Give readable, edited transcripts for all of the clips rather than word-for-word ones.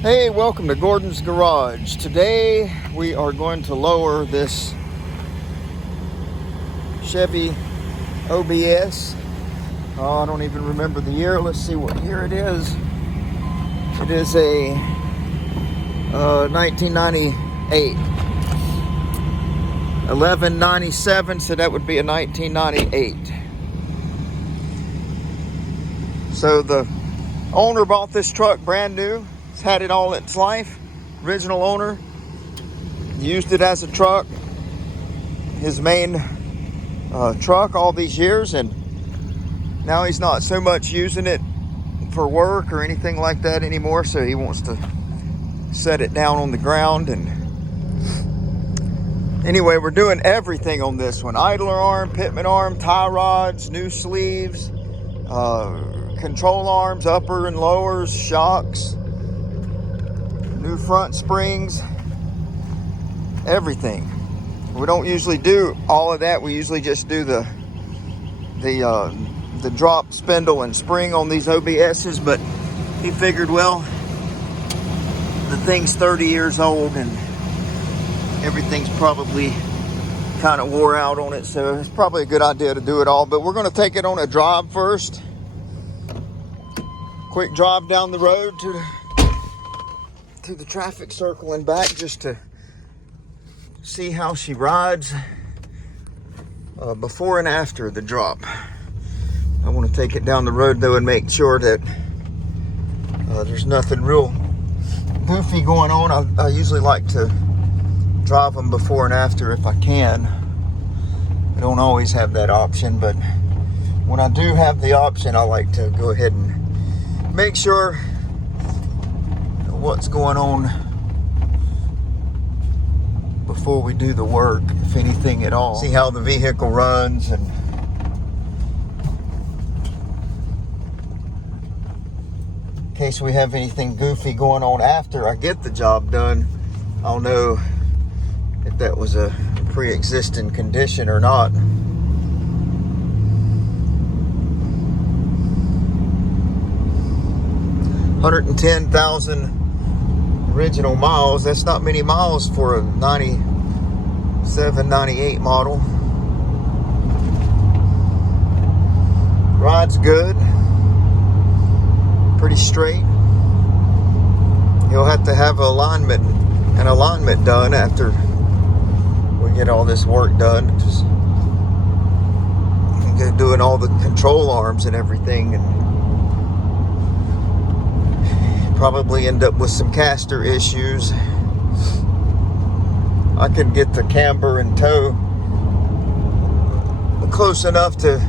Hey, welcome to Gordon's Garage. Today we are going to lower this Chevy OBS. I don't even remember the year. Let's see what year it is. It is a 1998. 1197, so that would be a 1998. So the owner bought this truck brand new. He's had it all its life. Original owner used it as a truck, his main truck all these years, and now he's not so much using it for work or anything like that anymore, so he wants to set it down on the ground. And anyway, we're doing everything on this one: idler arm, pitman arm, tie rods, new sleeves, control arms, upper and lowers, shocks, new front springs, everything. We don't usually do all of that. We usually just do the drop spindle and spring on these OBSs, but he figured, well, the thing's 30 years old and everything's probably kind of wore out on it, so it's probably a good idea to do it all. But we're going to take it on a drive first. Quick drive down the road to the traffic circle and back, just to see how she rides before and after the drop. I want to take it down the road though and make sure that there's nothing real goofy going on. I usually like to drive them before and after if I can. I don't always have that option, but when I do have the option, I like to go ahead and make sure what's going on before we do the work, if anything at all. See how the vehicle runs, and in case we have anything goofy going on after I get the job done, I'll know if that was a pre-existing condition or not. 110,000 original miles. That's not many miles for a 97, 98 model. Ride's good. Pretty straight. You'll have to have an alignment done after we get all this work done. Just doing all the control arms and everything, and probably end up with some caster issues. I can get the camber and toe close enough to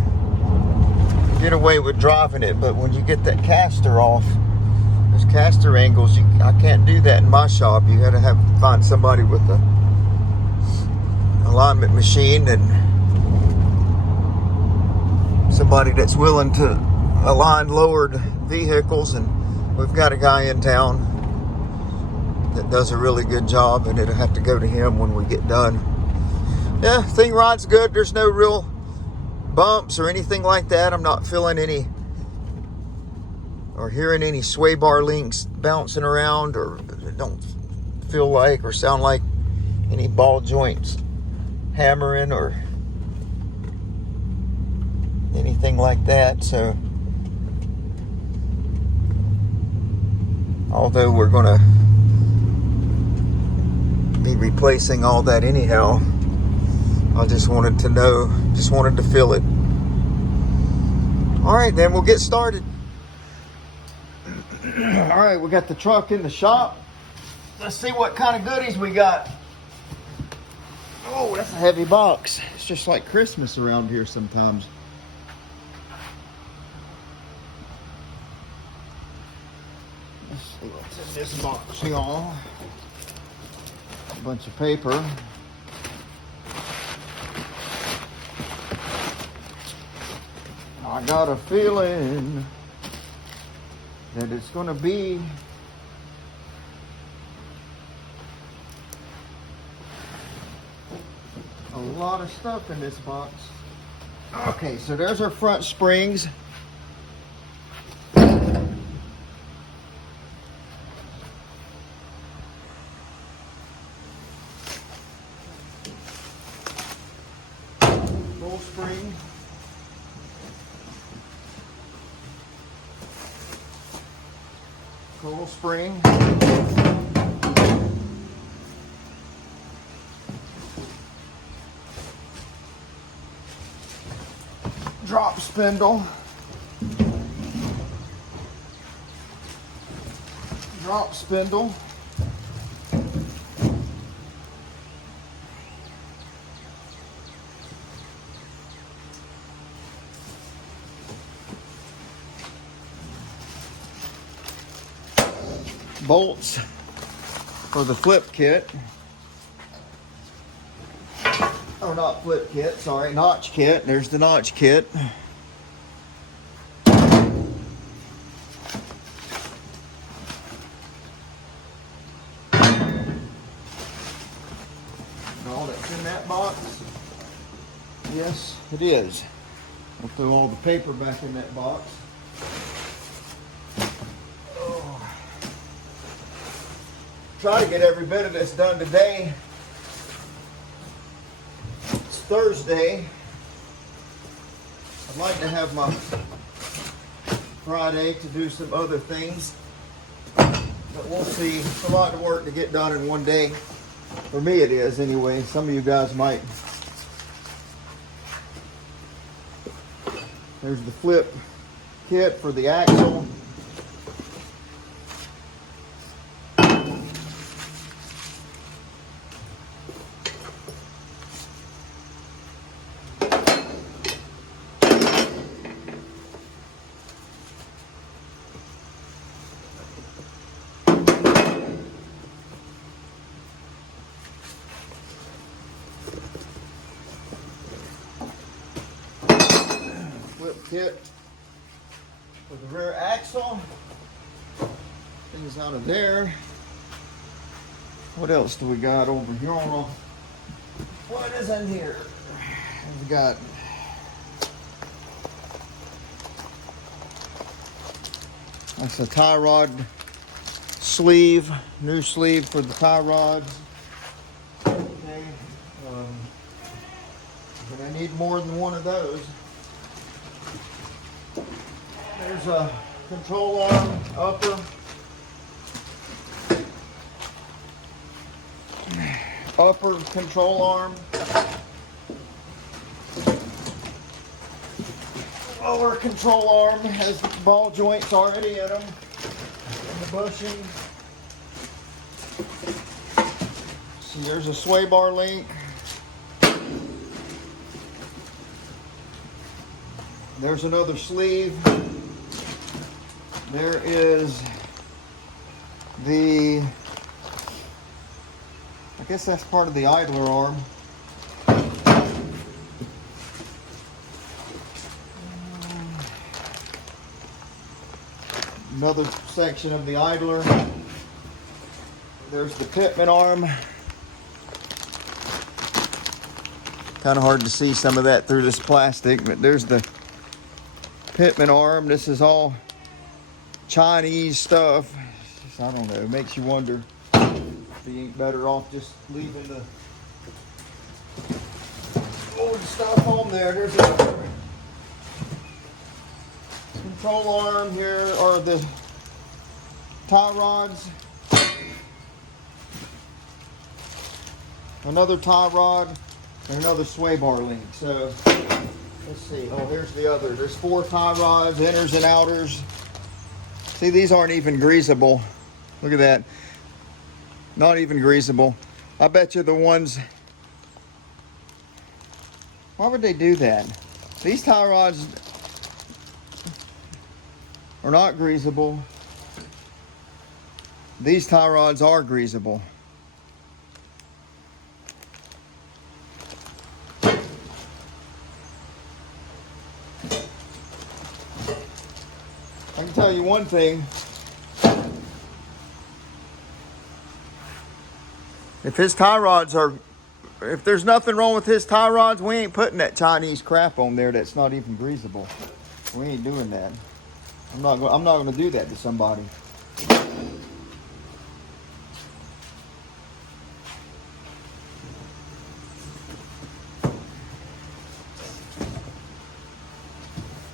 get away with driving it, but when you get that caster off, those caster angles, I can't do that in my shop. You gotta find somebody with a alignment machine and somebody that's willing to align lowered vehicles, and we've got a guy in town that does a really good job, and it'll have to go to him when we get done. Yeah, thing rides good. There's no real bumps or anything like that. I'm not feeling any or hearing any sway bar links bouncing around, or don't feel like or sound like any ball joints hammering or anything like that. So although we're going to be replacing all that anyhow, I just wanted to feel it. All right, then we'll get started. All right, we got the truck in the shop. Let's see what kind of goodies we got. Oh, that's a heavy box. It's just like Christmas around here sometimes. Let's see what's in this box, y'all. A bunch of paper. I got a feeling that it's going to be a lot of stuff in this box. Okay, so there's our front springs. Coil spring. Drop spindle. Drop spindle. Bolts for the flip kit. Oh, not flip kit, sorry, notch kit. There's the notch kit. All that's in that box. Yes, it is. I'll throw all the paper back in that box. Try to get every bit of this done today. It's Thursday. I'd like to have my Friday to do some other things, but we'll see. It's a lot of work to get done in one day. For me it is anyway. Some of you guys might. There's the flip kit for the axle. Flip kit for the rear axle. Things out of there. What else do we got over here? What is in here? We've got that's a tie rod sleeve, new sleeve for the tie rods. Okay, but I need more than one of those. There's a control arm upper control arm, lower control arm has ball joints already in them, and the bushing. See, there's a sway bar link. There's another sleeve. There is the, I guess that's part of the idler arm. Another section of the idler. There's the pitman arm. Kind of hard to see some of that through this plastic, but there's the pitman arm. This is all Chinese stuff. Just, I don't know, it makes you wonder if you ain't better off just leaving the old stuff on there. There's a control arm here, or the tie rods. Another tie rod and another sway bar link. So let's see. Oh, here's the other. There's 4 tie rods, inners and outers. See, these aren't even greasable. Look at that. Not even greasable. I bet you the ones... Why would they do that? These tie rods are not greasable. These tie rods are greasable. I can tell you one thing. If his tie rods are, if there's nothing wrong with his tie rods, we ain't putting that Chinese crap on there that's not even greasable. We ain't doing that. I'm not going to do that to somebody.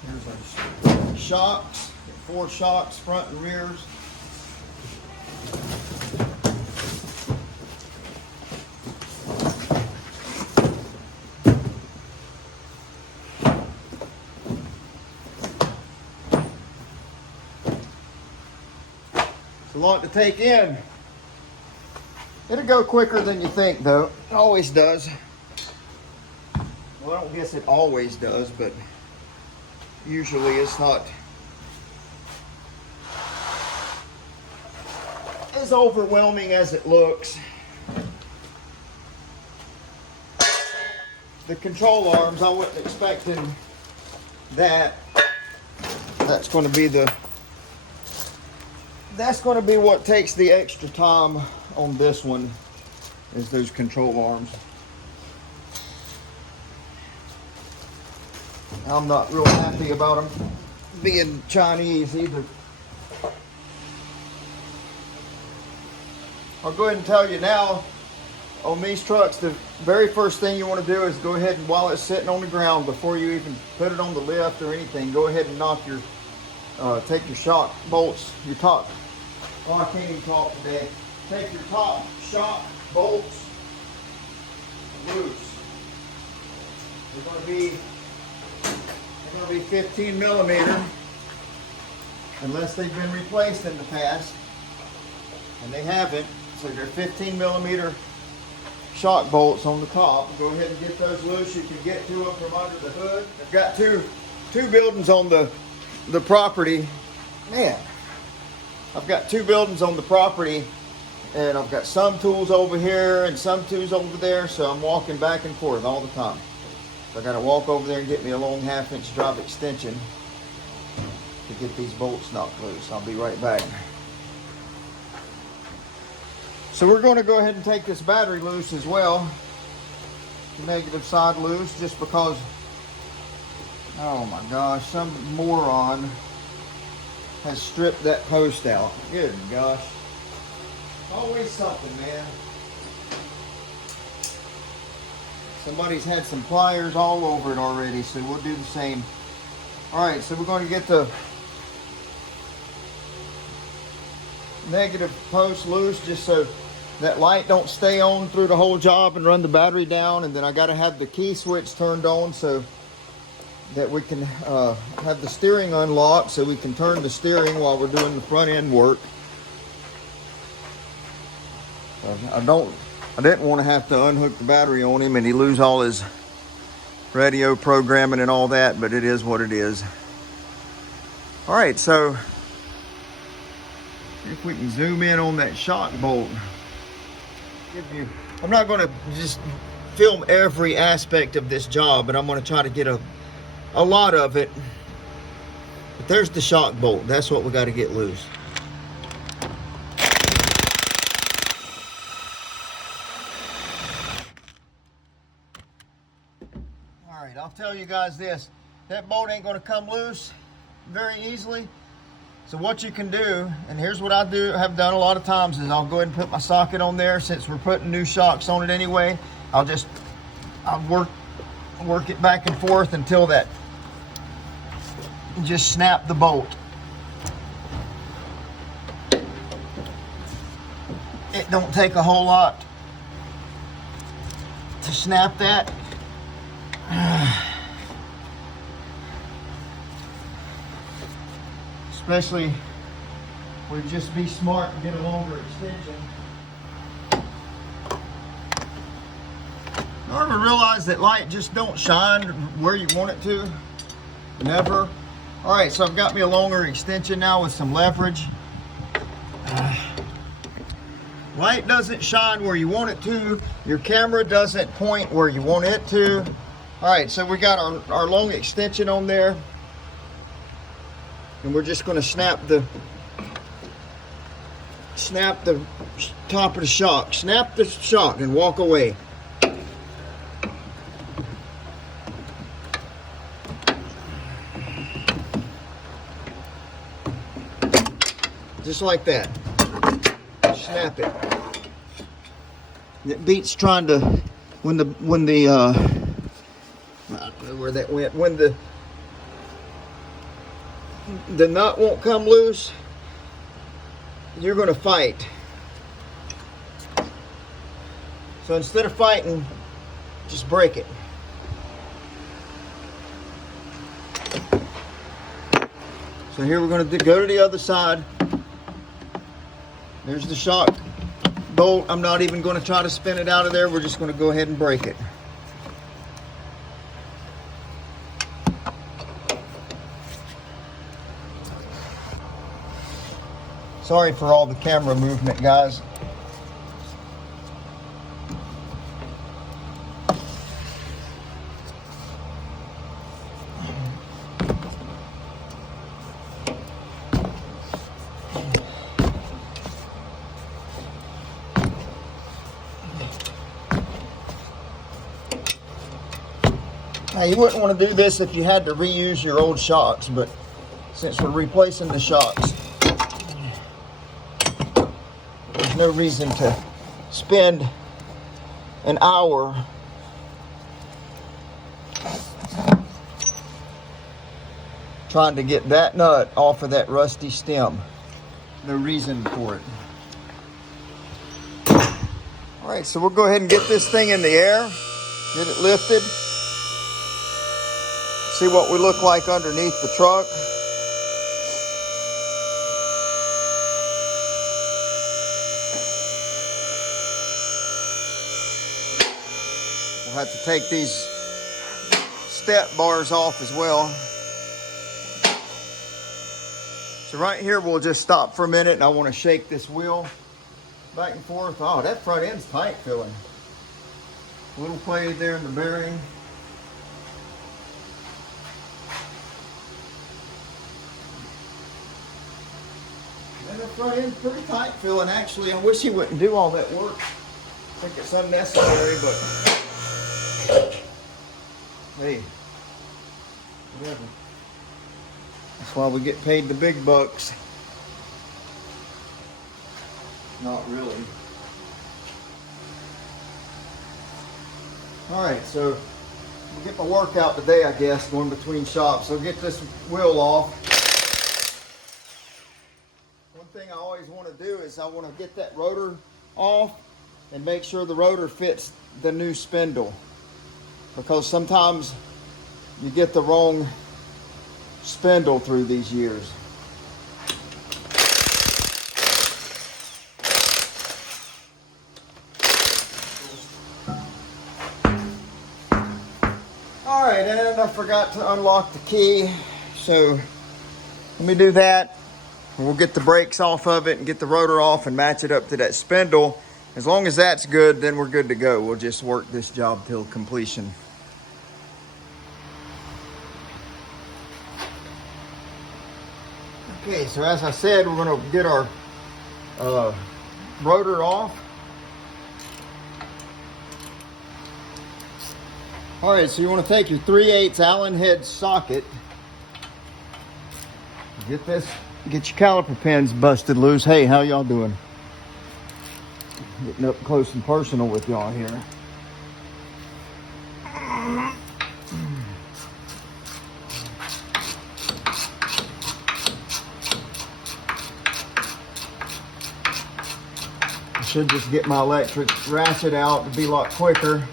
Here's our shocks. 4 shocks, front and rears. It's a lot to take in. It'll go quicker than you think, though. It always does. Well, I don't guess it always does, but usually it's not as overwhelming as it looks. The control arms, I wasn't expecting that. That's going to be what takes the extra time on this one, is those control arms. I'm not real happy about them being Chinese either. I'll go ahead and tell you now, on these trucks, the very first thing you want to do is go ahead and, while it's sitting on the ground, before you even put it on the lift or anything, go ahead and knock your, take your shock bolts, your top, oh, I can't even talk today. Take your top shock bolts loose. They're going to be 15 millimeter, unless they've been replaced in the past, and they haven't. So they're 15 millimeter shock bolts on the top. Go ahead and get those loose. You can get to them from under the hood. I've got two buildings on the property. Man, I've got two buildings on the property, and I've got some tools over here and some tools over there, so I'm walking back and forth all the time. So I got to walk over there and get me a long 1/2-inch drive extension to get these bolts knocked loose. I'll be right back. So we're going to go ahead and take this battery loose as well. The negative side loose, just because, oh my gosh, some moron has stripped that post out. Good gosh. Always something, man. Somebody's had some pliers all over it already, so we'll do the same. All right, so we're going to get the negative post loose, just so that light don't stay on through the whole job and run the battery down. And then I got to have the key switch turned on so that we can have the steering unlocked, so we can turn the steering while we're doing the front end work. I didn't want to have to unhook the battery on him and he lose all his radio programming and all that, but it is what it is. All right, so if we can zoom in on that shock bolt. I'm not going to just film every aspect of this job, but I'm going to try to get a lot of it. But there's the shock bolt. That's what we got to get loose. All right, I'll tell you guys this. That bolt ain't going to come loose very easily. So what you can do, and here's what I have done a lot of times, is I'll go ahead and put my socket on there. Since we're putting new shocks on it anyway, I'll work it back and forth until that, just snap the bolt. It don't take a whole lot to snap that. Especially, we just be smart and get a longer extension. You ever realize that light just don't shine where you want it to? Never. All right, so I've got me a longer extension now with some leverage. Light doesn't shine where you want it to. Your camera doesn't point where you want it to. All right, so we got our long extension on there. And we're just going to snap the top of the shock. Snap the shock and walk away. Just like that. Snap it. It beats trying to, when the I don't know where that went. When the nut won't come loose, you're going to fight. So instead of fighting, just break it. So here we're going to go to the other side. There's the shock bolt. I'm not even going to try to spin it out of there. We're just going to go ahead and break it. Sorry for all the camera movement, guys. Now, you wouldn't want to do this if you had to reuse your old shocks, but since we're replacing the shocks, there's no reason to spend an hour trying to get that nut off of that rusty stem. No reason for it. All right, so we'll go ahead and get this thing in the air, get it lifted, see what we look like underneath the truck. We'll have to take these step bars off as well. So right here, we'll just stop for a minute, and I want to shake this wheel back and forth. Oh, that front end's tight filling. A little play there in the bearing. And the front end's pretty tight filling, actually. I wish he wouldn't do all that work. I think it's unnecessary, but hey, whatever. That's why we get paid the big bucks. Not really. Alright, so we'll get my workout today, I guess, going between shops. So get this wheel off. One thing I always want to do is I want to get that rotor off and make sure the rotor fits the new spindle. Because sometimes you get the wrong spindle through these years. Alright, and I forgot to unlock the key, so let me do that. We'll get the brakes off of it and get the rotor off and match it up to that spindle. As long as that's good, then we're good to go. We'll just work this job till completion. Okay, so as I said, we're going to get our rotor off. All right, so you want to take your 3/8 Allen head socket. Get your caliper pins busted loose. Hey, how y'all doing? Getting up close and personal with y'all here. I should just get my electric ratchet out to be a lot quicker.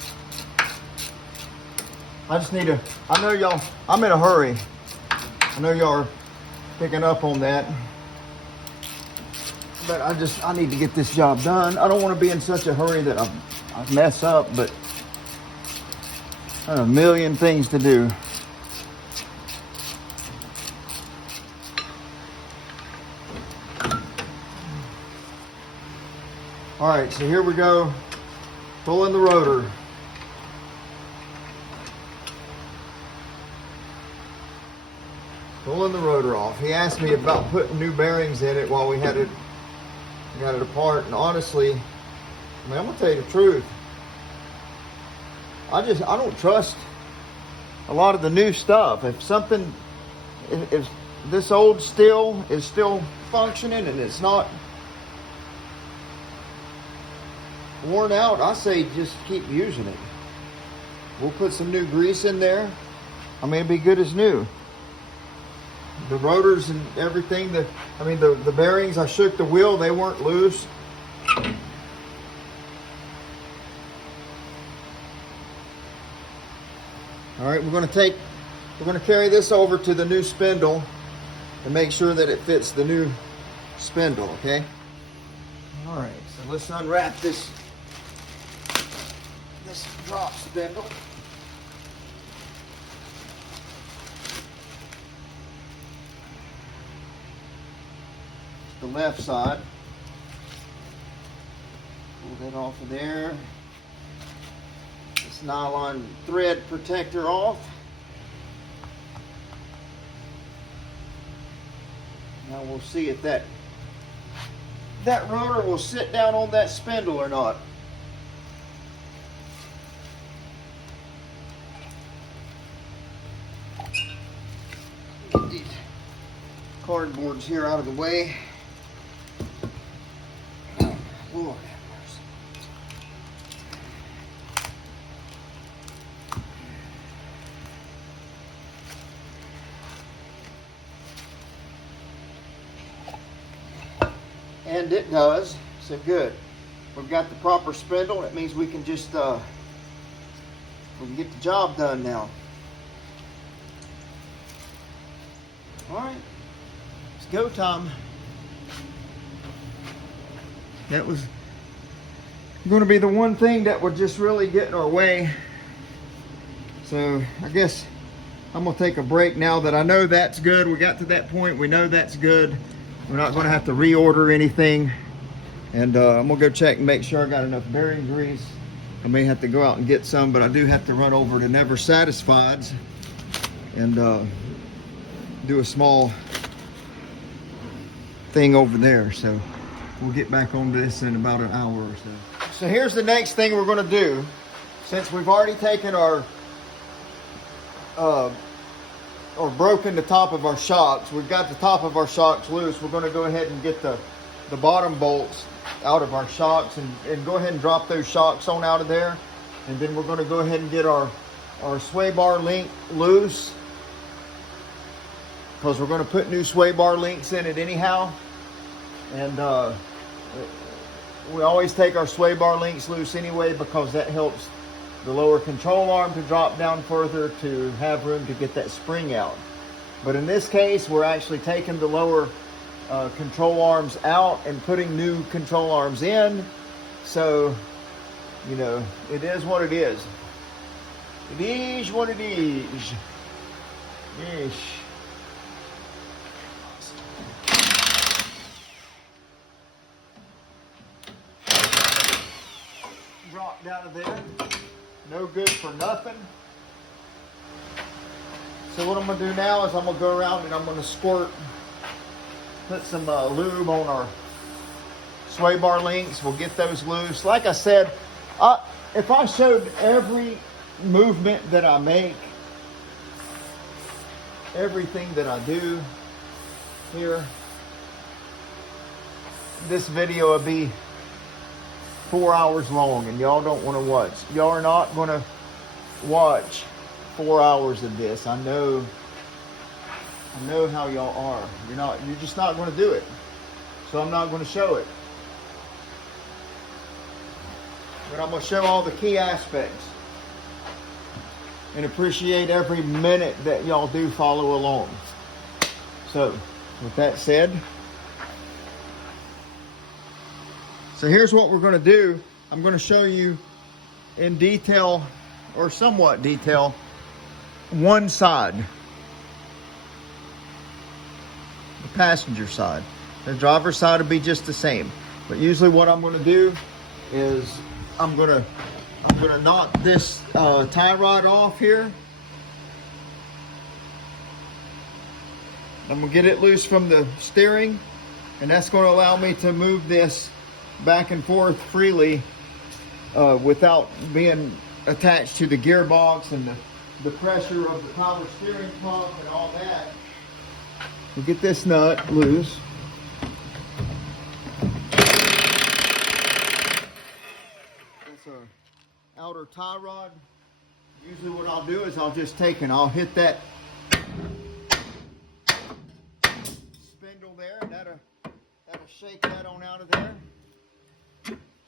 I just need to, I know y'all, I'm in a hurry. I know y'all are picking up on that. But I need to get this job done. I don't want to be in such a hurry that I mess up, but I have a million things to do. All right, so here we go. Pulling the rotor. Pulling the rotor off. He asked me about putting new bearings in it while we got it apart, and honestly, I mean, I'm gonna tell you the truth. I don't trust a lot of the new stuff. If this old steel is still functioning and it's not worn out, I say just keep using it. We'll put some new grease in there. I mean, it'd be good as new. The rotors and everything, the bearings, I shook the wheel, they weren't loose. All right, we're going to carry this over to the new spindle and make sure that it fits the new spindle, okay? All right, so let's unwrap this drop spindle. The left side. Pull that off of there. This nylon thread protector off. Now we'll see if that rotor will sit down on that spindle or not. Get these cardboards here out of the way. Oh, Lord have mercy. And it does, so good. We've got the proper spindle. It means we can just we can get the job done now. All right, it's go time. That was going to be the one thing that would just really get in our way. So I guess I'm going to take a break now that I know that's good. We got to that point. We know that's good. We're not going to have to reorder anything. And I'm going to go check and make sure I got enough bearing grease. I may have to go out and get some, but I do have to run over to Never Satisfied's and do a small thing over there. So we'll get back on this in about an hour or so. So here's the next thing we're going to do. Since we've already taken our or broken the top of our shocks, we've got the top of our shocks loose. We're going to go ahead and get the bottom bolts out of our shocks and go ahead and drop those shocks on out of there. And then we're going to go ahead and get our sway bar link loose, because we're going to put new sway bar links in it anyhow. And we always take our sway bar links loose anyway, because that helps the lower control arm to drop down further to have room to get that spring out. But in this case, we're actually taking the lower control arms out and putting new control arms in. So, you know, it is what it is. It is what it is. Yes. Drop down to there. No good for nothing. So what I'm going to do now is I'm going to go around and I'm going to put some lube on our sway bar links. We'll get those loose. Like I said, if I showed every movement that I make, everything that I do here, this video would be 4 hours long, and y'all don't want to watch. Y'all are not going to watch 4 hours of this. I know how y'all are. You're just not going to do it. So I'm not going to show it. But I'm going to show all the key aspects and appreciate every minute that y'all do follow along. So with that said, so here's what we're going to do. I'm going to show you in detail, or somewhat detail, one side. The passenger side. The driver's side will be just the same. But usually what I'm going to do is I'm going to knock this tie rod off here. I'm going to get it loose from the steering, and that's going to allow me to move this back and forth freely without being attached to the gearbox and the pressure of the power steering pump and all that. We'll get this nut loose. That's our outer tie rod. Usually what I'll do is I'll just take and I'll hit that spindle there, and that'll shake that on out of there.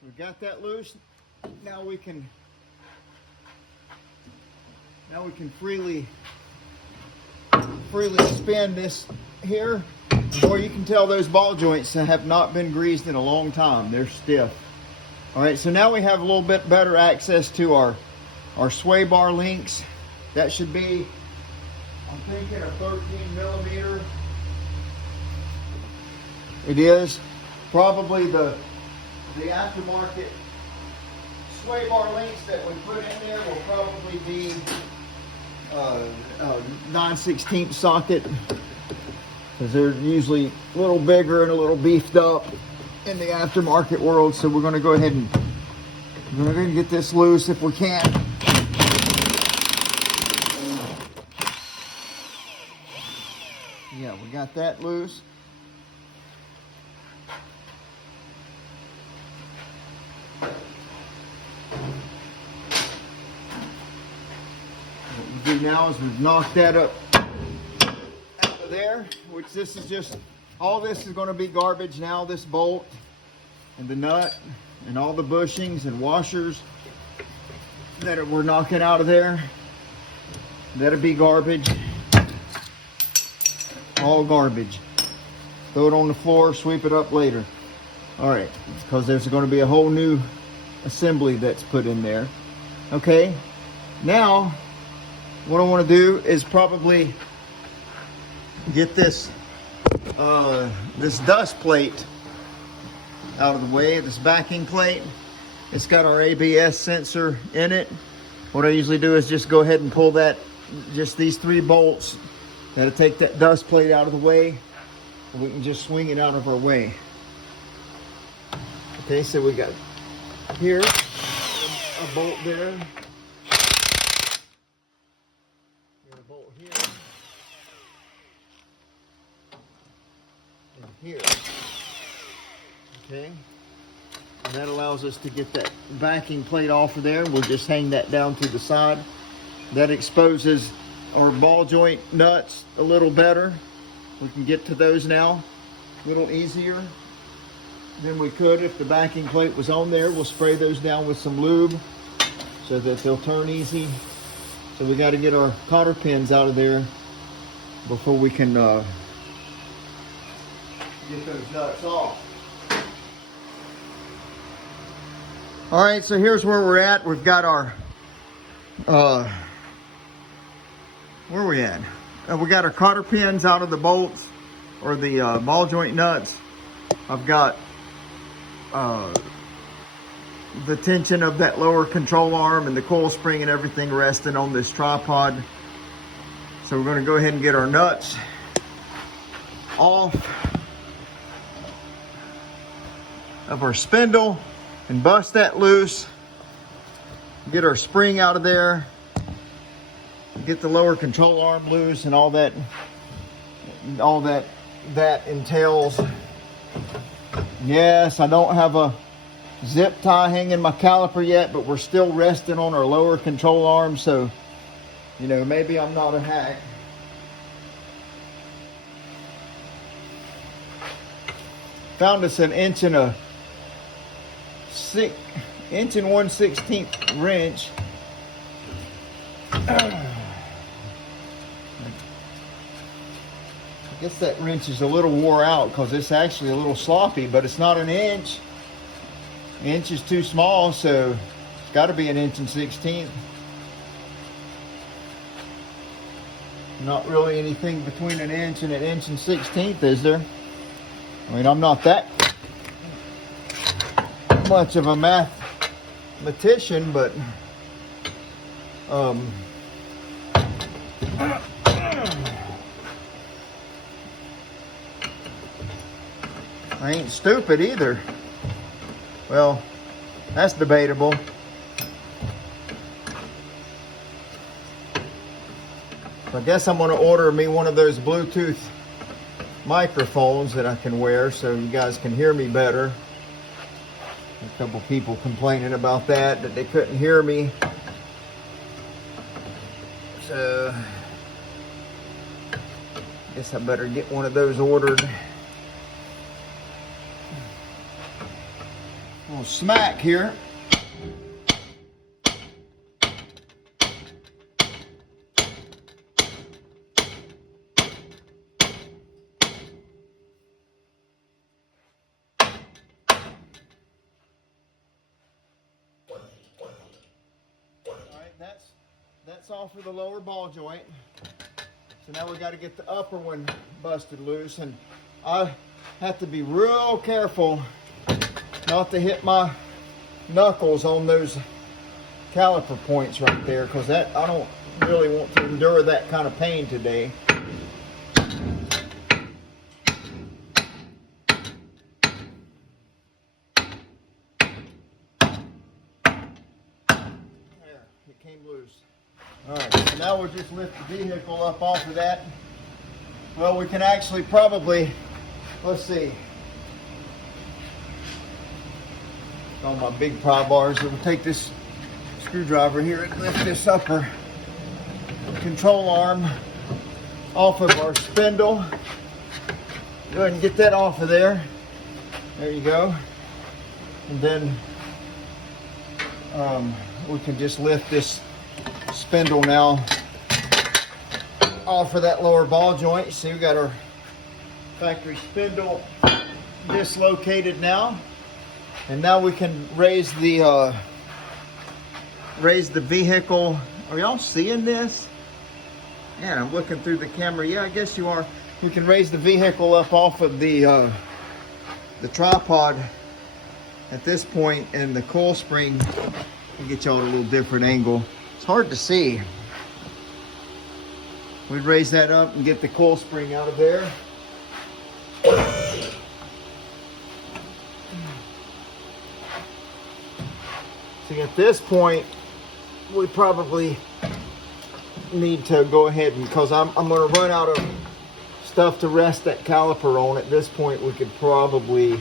We've got that loose. Now we can freely spin this here. Or you can tell those ball joints have not been greased in a long time. They're stiff. All right, so now we have a little bit better access to our sway bar links. That should be, I'm thinking, a 13 millimeter. It is probably the aftermarket sway bar links that we put in there will probably be a 9/16 socket, because they're usually a little bigger and a little beefed up in the aftermarket world. So we're going to go ahead and get this loose if we can. Yeah, we got that loose. What we do now is we've knocked that up out of there, which this is just, all this is going to be garbage now. This bolt and the nut and all the bushings and washers that we're knocking out of there, that'll be garbage. All garbage. Throw it on the floor, sweep it up later. All right, because there's going to be a whole new assembly that's put in there. Okay, now what I want to do is probably get this this dust plate out of the way, this backing plate. It's got our ABS sensor in it. What I usually do is just go ahead and pull that, just these 3 bolts that'll take that dust plate out of the way, and we can just swing it out of our way. Okay, so we got here a bolt there, and a bolt here, and here. Okay, and that allows us to get that backing plate off of there. We'll just hang that down to the side. That exposes our ball joint nuts a little better. We can get to those now a little easier than we could if the backing plate was on there. We'll spray those down with some lube so that they'll turn easy. So we got to get our cotter pins out of there before we can get those nuts off. All right, so here's where we're at. We've got our where are we at? We got our cotter pins out of the bolts, or the ball joint nuts. I've got the tension of that lower control arm and the coil spring and everything resting on this tripod. So we're going to go ahead and get our nuts off of our spindle and bust that loose. Get our spring out of there. Get the lower control arm loose and all that entails. Yes, I don't have a zip tie hanging my caliper yet, but we're still resting on our lower control arm, so you know, maybe I'm not a hack. Found us an inch and 1/16 wrench. I guess that wrench is a little wore out because it's actually a little sloppy, but it's not an inch. An inch is too small, so it's got to be an 1/16. Not really anything between an inch and an 1/16, is there? I mean, I'm not that much of a mathematician, but I ain't stupid either. Well, that's debatable. So I guess I'm going to order me one of those Bluetooth microphones that I can wear so you guys can hear me better. A couple people complaining about that they couldn't hear me. So I guess I better get one of those ordered. A little smack here. That's all for the lower ball joint. So now we got to get the upper one busted loose, and I have to be real careful not to hit my knuckles on those caliper points right there, because that I don't really want to endure that kind of pain today. There, it came loose. All right, so now we'll just lift the vehicle up off of that. Well, we can actually probably, let's see, on my big pry bars, we'll take this screwdriver here and lift this upper control arm off of our spindle. Go ahead and get that off of there. There you go. And then we can just lift this spindle now off of that lower ball joint. See, we got our factory spindle dislocated now, and now we can raise the vehicle. Are y'all seeing this? Man, I'm looking through the camera. Yeah, I guess you are. We can raise the vehicle up off of the tripod at this point, and the coil spring will get y'all at a little different angle. It's hard to see. We'd raise that up and get the coil spring out of there. See, at this point, we probably need to go ahead, and because I'm going to run out of stuff to rest that caliper on. At this point, we could probably,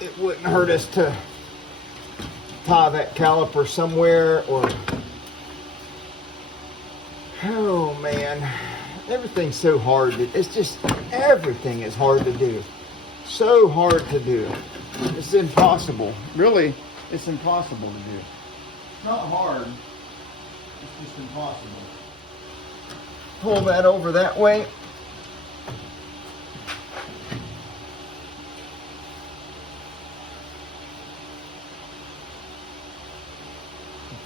it wouldn't hurt us to tie that caliper somewhere, or, oh man, everything's so hard. It's just, everything is hard to do. So hard to do. It's impossible. Really, it's impossible to do. It's not hard. It's just impossible. Pull that over that way.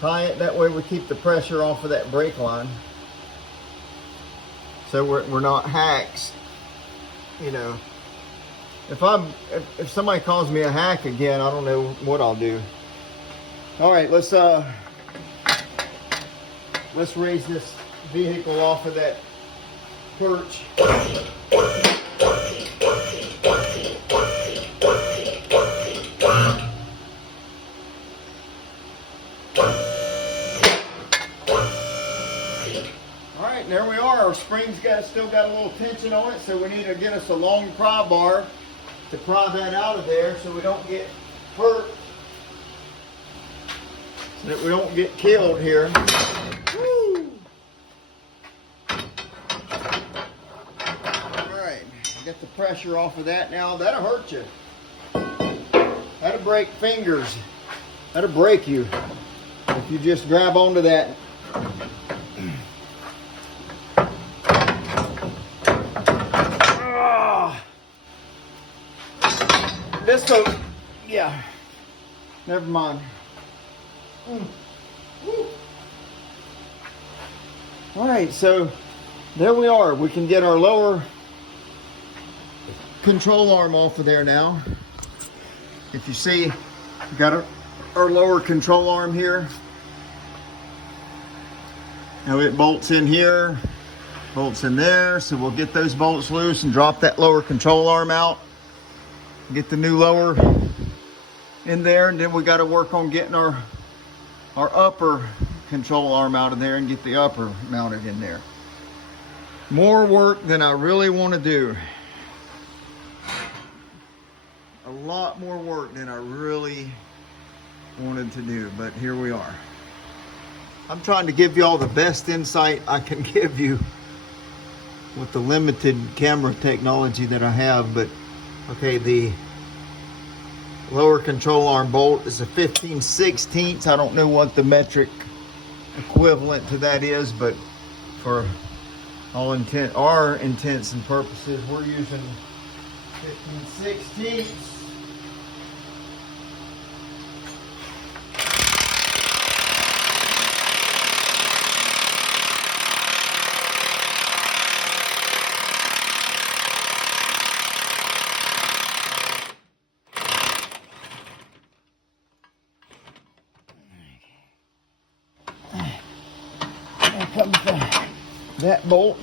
Tie it that way, we keep the pressure off of that brake line, so we're not hacks. You know, if somebody calls me a hack again, I don't know what I'll do. All right, let's raise this vehicle off of that perch. There we are. Our spring's still got a little tension on it, so we need to get us a long pry bar to pry that out of there so we don't get hurt, so that we don't get killed here. Woo! Alright, get the pressure off of that now. That'll hurt you. That'll break fingers. That'll break you if you just grab onto that. This goes, yeah, never mind. All right, so there we are. We can get our lower control arm off of there now. If you see, we got our lower control arm here. Now it bolts in here, bolts in there, so we'll get those bolts loose and drop that lower control arm out. Get the new lower in there, and then we got to work on getting our upper control arm out of there and get the upper mounted in there. More work than I really want to do. A lot more work than I really wanted to do, but here we are. I'm trying to give you all the best insight I can give you with the limited camera technology that I have, but okay, the lower control arm bolt is a 15/16. I don't know what the metric equivalent to that is, but for our intents and purposes, we're using 15/16. comes that bolt.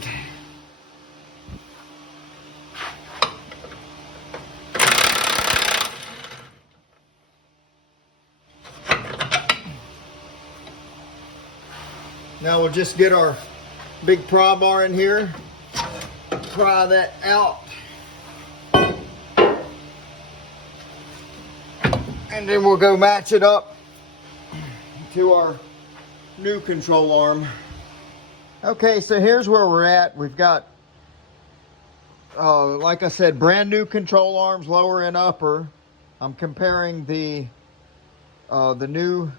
Now we'll just get our big pry bar in here, pry that out, and then we'll go match it up to our new control arm. Okay, so here's where we're at. We've got, like I said, brand new control arms, lower and upper. I'm comparing the new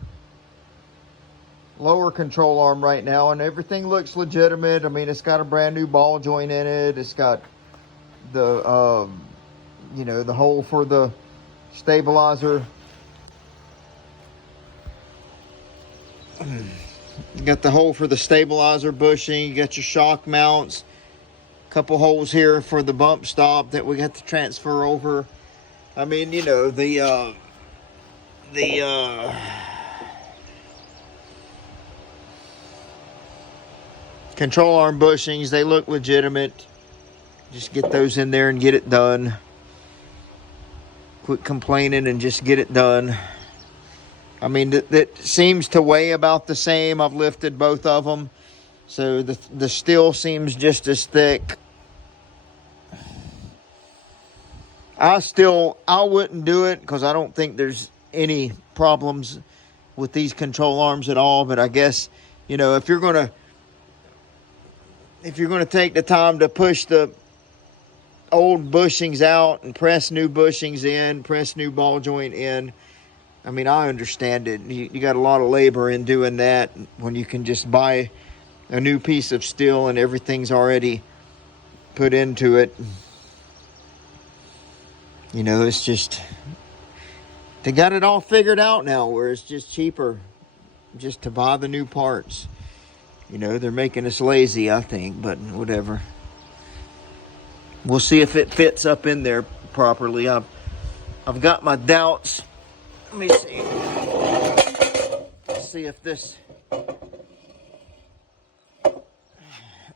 lower control arm right now, and everything looks legitimate. I mean, it's got a brand new ball joint in it. It's got the you know, the hole for the stabilizer. You got the hole for the stabilizer bushing. You got your shock mounts. A couple holes here for the bump stop that we got to transfer over. I mean, you know, the control arm bushings, they look legitimate. Just get those in there and get it done. Quit complaining and just get it done. I mean, that seems to weigh about the same. I've lifted both of them, so the steel seems just as thick. I wouldn't do it because I don't think there's any problems with these control arms at all. But I guess, you know, if you're gonna take the time to push the old bushings out and press new bushings in, press new ball joint in, I mean, I understand it. You got a lot of labor in doing that when you can just buy a new piece of steel and everything's already put into it. You know, it's just, they got it all figured out now where it's just cheaper just to buy the new parts. You know, they're making us lazy, I think, but whatever. We'll see if it fits up in there properly. I've got my doubts. Let me see. Let's see if this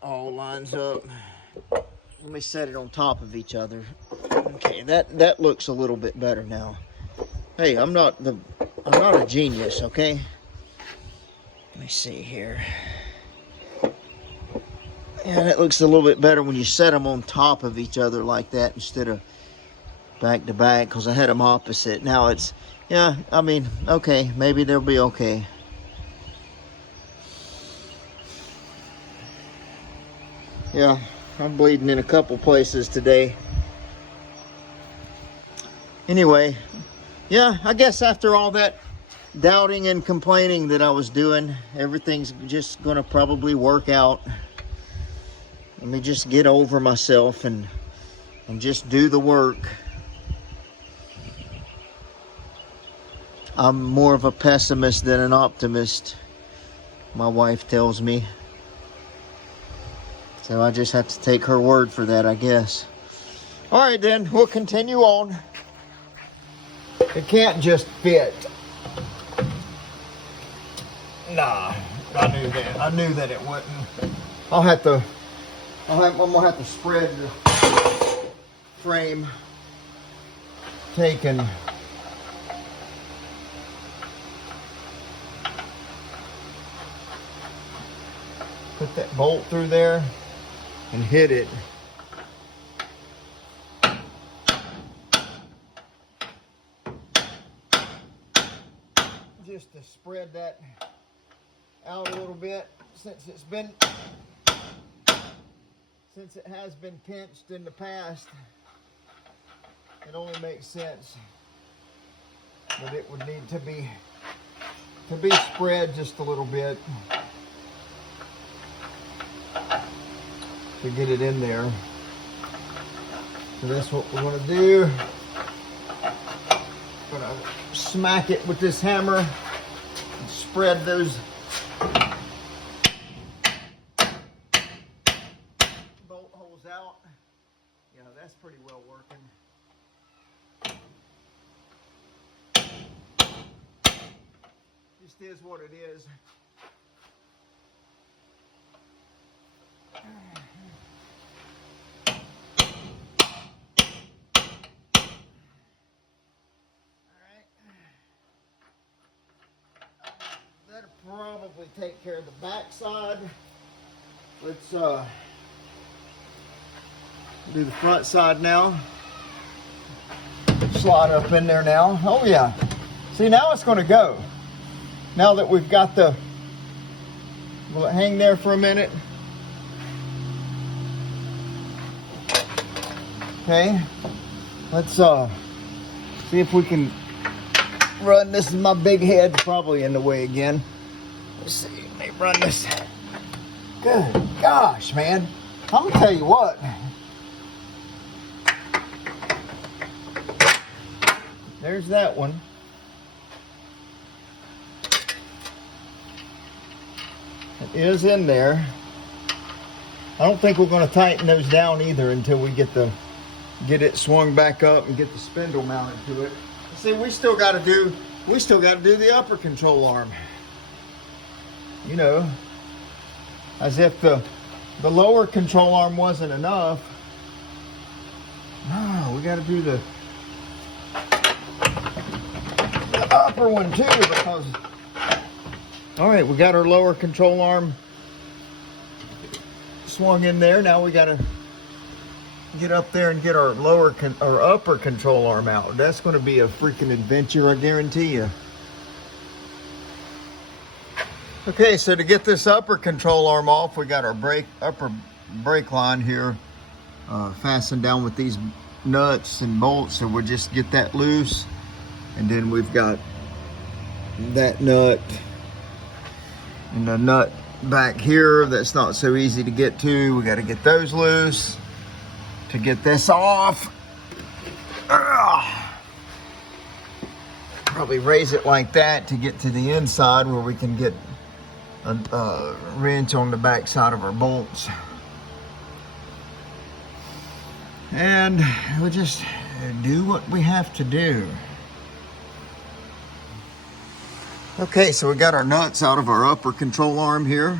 all lines up. Let me set it on top of each other. Okay, that looks a little bit better now. Hey, I'm not a genius, okay? Let me see here. Yeah, that looks a little bit better when you set them on top of each other like that instead of back to back, because I had them opposite. Now it's, yeah, I mean, okay, maybe they'll be okay. Yeah, I'm bleeding in a couple places today. Anyway, yeah, I guess after all that doubting and complaining that I was doing, everything's just gonna probably work out. Let me just get over myself and just do the work. I'm more of a pessimist than an optimist, my wife tells me. So I just have to take her word for that, I guess. All right, then, we'll continue on. It can't just fit. Nah, I knew that. I knew that it wouldn't. I'm gonna have to spread the frame, take and put that bolt through there and hit it. Just to spread that out a little bit, since it has been pinched in the past. It only makes sense that it would need to be spread just a little bit to get it in there. So that's what we're going to do. I'm going to smack it with this hammer and spread those bolt holes out. Yeah, that's pretty well working. Just is what it is. probably take care of the back side. Let's do the front side now. Slide up in there now. Oh yeah. See, now it's going to go. Now that we've got the, will it hang there for a minute? Okay. Let's see if we can run. This is my big head probably in the way again. Let's see. Let me run this. Good gosh, man. I'm gonna tell you what. There's that one. It is in there. I don't think we're going to tighten those down either until we get it swung back up and get the spindle mounted to it. See, we still got to do the upper control arm. You know, as if the lower control arm wasn't enough. No, we got to do the upper one too, because all right, we got our lower control arm swung in there. Now we got to get up there and get our upper control arm out. That's going to be a freaking adventure, I guarantee you. Okay, so to get this upper control arm off, we got our upper brake line here fastened down with these nuts and bolts. So we'll just get that loose, and then we've got that nut and the nut back here that's not so easy to get to. We got to get those loose to get this off. Probably raise it like that to get to the inside where we can get a wrench on the back side of our bolts. And we'll just do what we have to do. Okay, so we got our nuts out of our upper control arm here.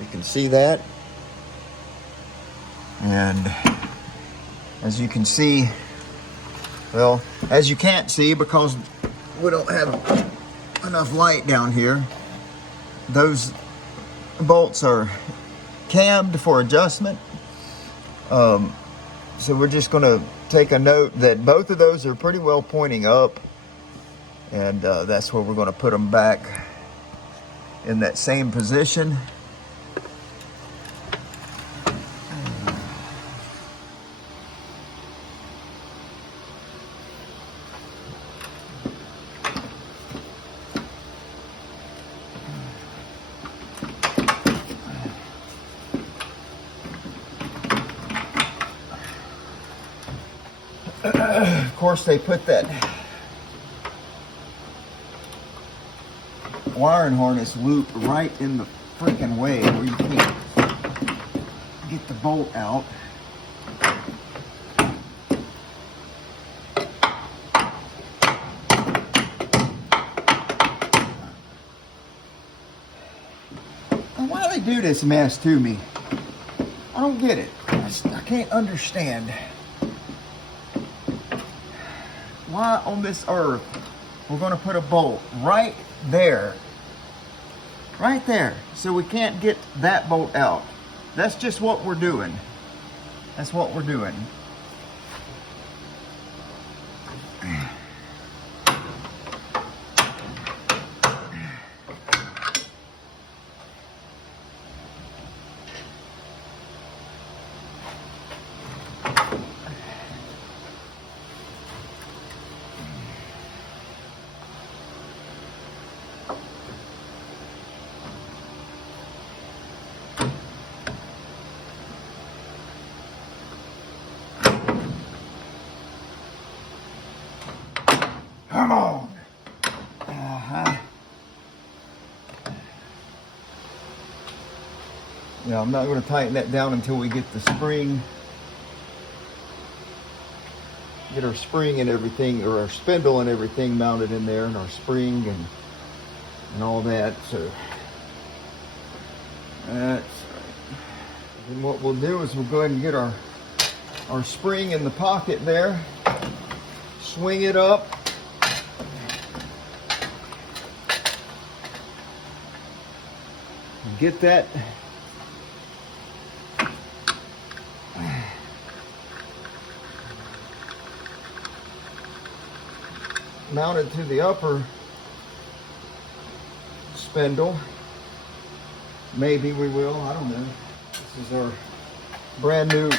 You can see that. And as you can see, well, as you can't see because we don't have enough light down here, those bolts are cammed for adjustment. So we're just going to take a note that both of those are pretty well pointing up. And that's where we're going to put them back in that same position. Of course, they put that wiring harness loop right in the freaking way where you can't get the bolt out. And why do they do this mess to me? I don't get it. I can't understand. Why on this earth we're going to put a bolt right there, so we can't get that bolt out. That's just what we're doing. That's what we're doing. Come on. Yeah, I'm not going to tighten that down until we get the spring. Get our spring and everything, or our spindle and everything mounted in there, and our spring and all that. So that's right. And what we'll do is we'll go ahead and get our spring in the pocket there. Swing it up. get that mounted to the upper spindle. Maybe we will, I don't know. This is our brand new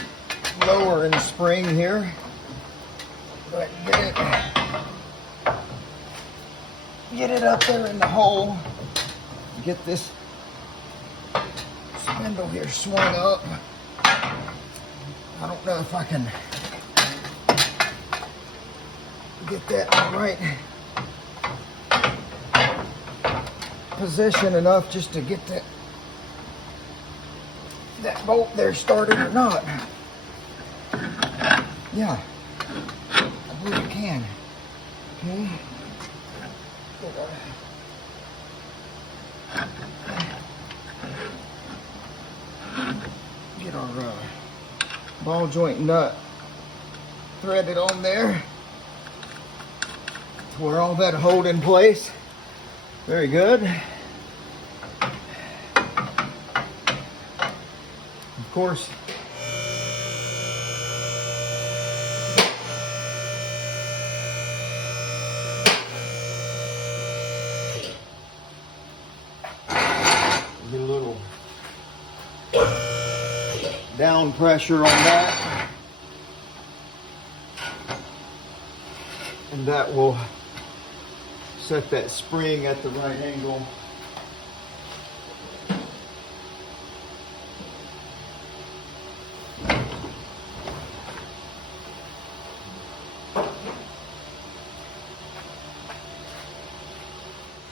lowering spring here. Go ahead and get it up there in the hole. Get this spindle here swung up. I don't know if I can get that in the right position enough just to get that bolt there started or not. Yeah, I believe I can. Okay. Get our ball joint nut threaded on there to where all that hold in place. Very good. Of course, get a little down pressure on that, and that will set that spring at the right angle.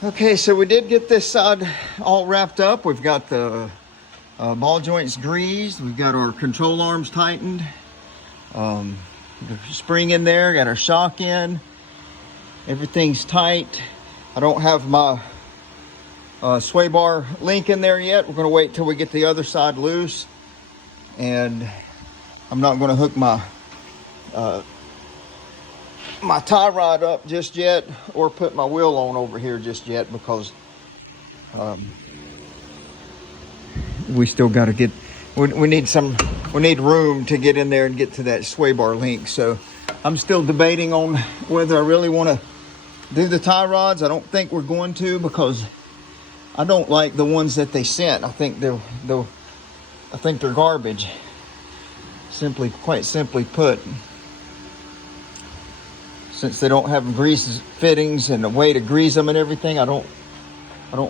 Okay, so we did get this side all wrapped up. We've got the ball joints greased. We've got our control arms tightened. The spring in there, got our shock in. Everything's tight. I don't have my sway bar link in there yet. We're gonna wait till we get the other side loose. And I'm not gonna hook my my tie rod up just yet, or put my wheel on over here just yet, because we still got to get, we need room to get in there and get to that sway bar link. So I'm still debating on whether I really want to do the tie rods. I don't think we're going to, because I don't like the ones that they sent. I think they're garbage. Quite simply put. Since they don't have grease fittings and a way to grease them and everything, I don't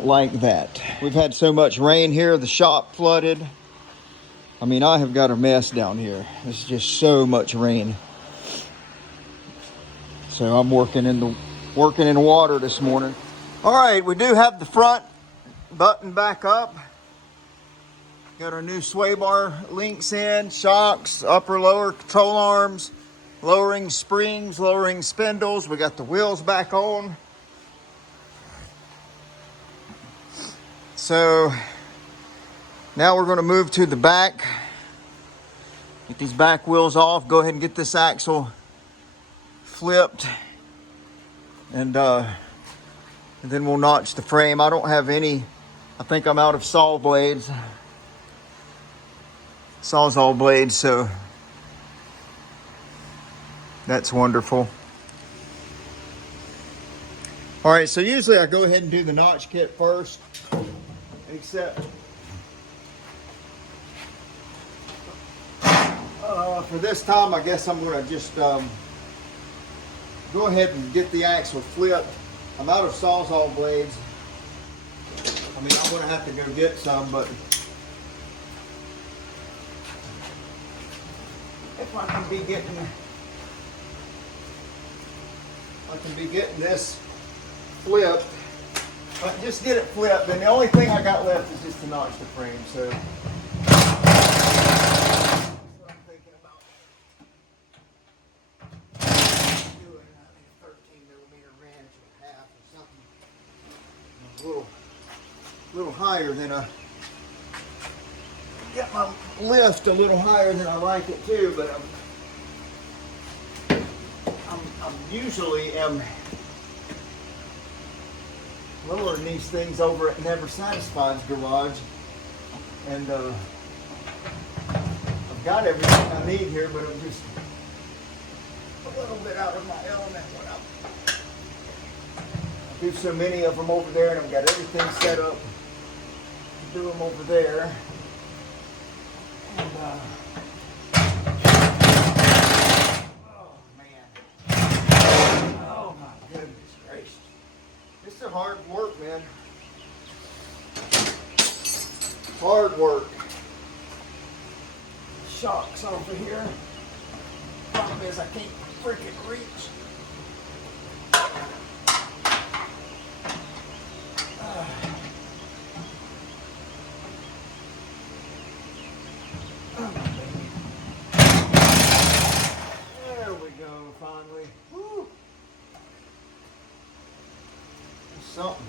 like that. We've had so much rain here, the shop flooded. I mean, I have got a mess down here. It's just so much rain. So I'm working in the water this morning. All right, we do have the front button back up. Got our new sway bar links in, shocks, upper lower control arms, lowering springs, lowering spindles. We got the wheels back on. So now we're going to move to the back. Get these back wheels off. Go ahead and get this axle flipped. And then we'll notch the frame. I don't have any, I think I'm out of saw blades. Sawzall blades, so that's wonderful. All right, so usually I go ahead and do the notch kit first, except for this time, I guess I'm gonna just go ahead and get the axle flipped. I'm out of Sawzall blades. I mean, I'm gonna have to go get some, but if I can be getting this flipped, just get it flipped, and the only thing I got left is just to notch the frame. So that's what I'm thinking about doing. I think a 13mm wrench and a half or something. A little higher than get my lift a little higher than I like it too, but I'm usually lowering these things over at Never Satisfied's garage. And I've got everything I need here, but I'm just a little bit out of my element when I do so many of them over there, and I've got everything set up to do them over there. And oh man, oh my goodness gracious, it's a hard work, man. Hard work. Shocks over here. Problem is I can't freaking reach. There we go, finally. Woo. Something.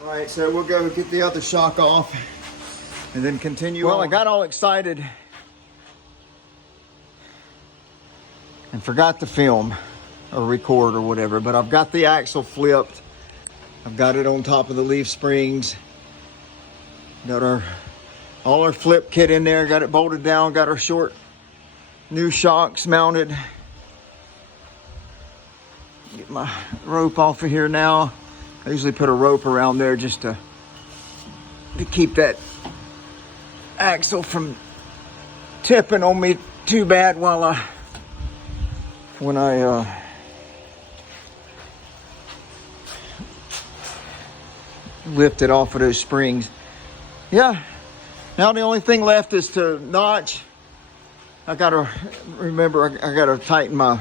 All right, so we'll go get the other shock off and then continue. Well, I got all excited and forgot to film or record or whatever, but I've got the axle flipped. I've got it on top of the leaf springs. Got all our flip kit in there, got it bolted down, got our short new shocks mounted. Get my rope off of here now. I usually put a rope around there just to keep that axle from tipping on me too bad when I lift it off of those springs. Yeah, now the only thing left is to notch. I gotta remember, I gotta tighten my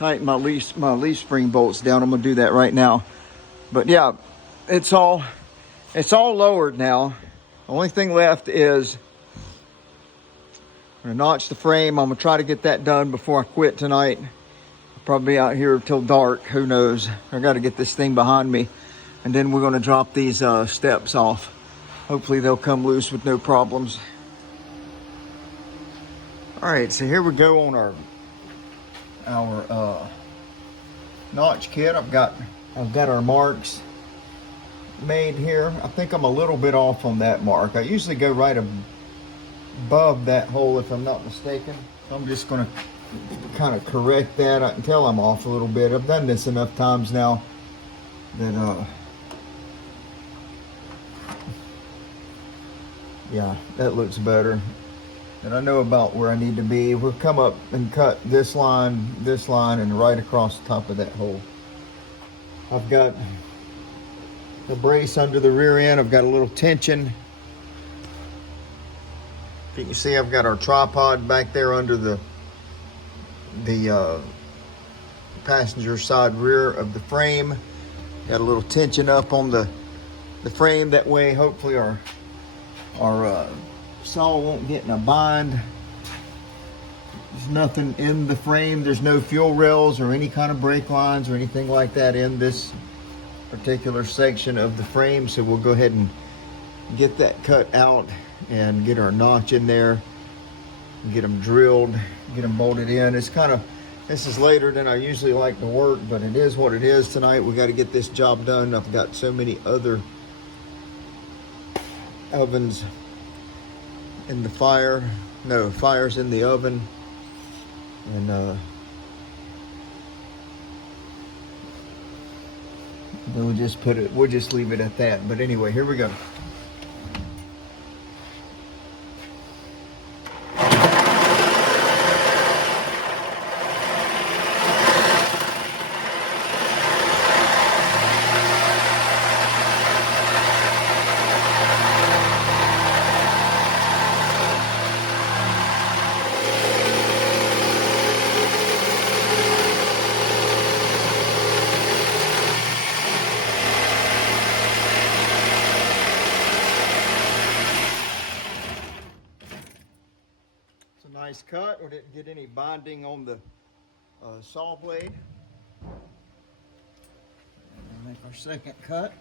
leaf spring bolts down. I'm gonna do that right now. But yeah, it's all lowered now. The only thing left is I'm gonna notch the frame. I'm gonna try to get that done before I quit tonight. I'll probably be out here till dark, who knows. I gotta get this thing behind me. And then we're gonna drop these steps off. Hopefully they'll come loose with no problems. All right, so here we go on our notch kit. I've got our marks made here. I think I'm a little bit off on that mark. I usually go right above that hole if I'm not mistaken. I'm just gonna kind of correct that. I can tell I'm off a little bit. I've done this enough times now that yeah, that looks better. And I know about where I need to be. We'll come up and cut this line, and right across the top of that hole. I've got the brace under the rear end. I've got a little tension. If you can see, I've got our tripod back there under the passenger side rear of the frame. Got a little tension up on the frame. That way, hopefully our saw won't get in a bind. There's nothing in the frame. There's no fuel rails or any kind of brake lines or anything like that in this particular section of the frame. So we'll go ahead and get that cut out and get our notch in there, get them drilled, get them bolted in. This is later than I usually like to work, but it is what it is tonight. We got to get this job done. I've got so many other ovens in the fire's in the oven, and we'll just leave it at that. But anyway, here we go. Nice cut. We didn't get any binding on the saw blade. Our second cut.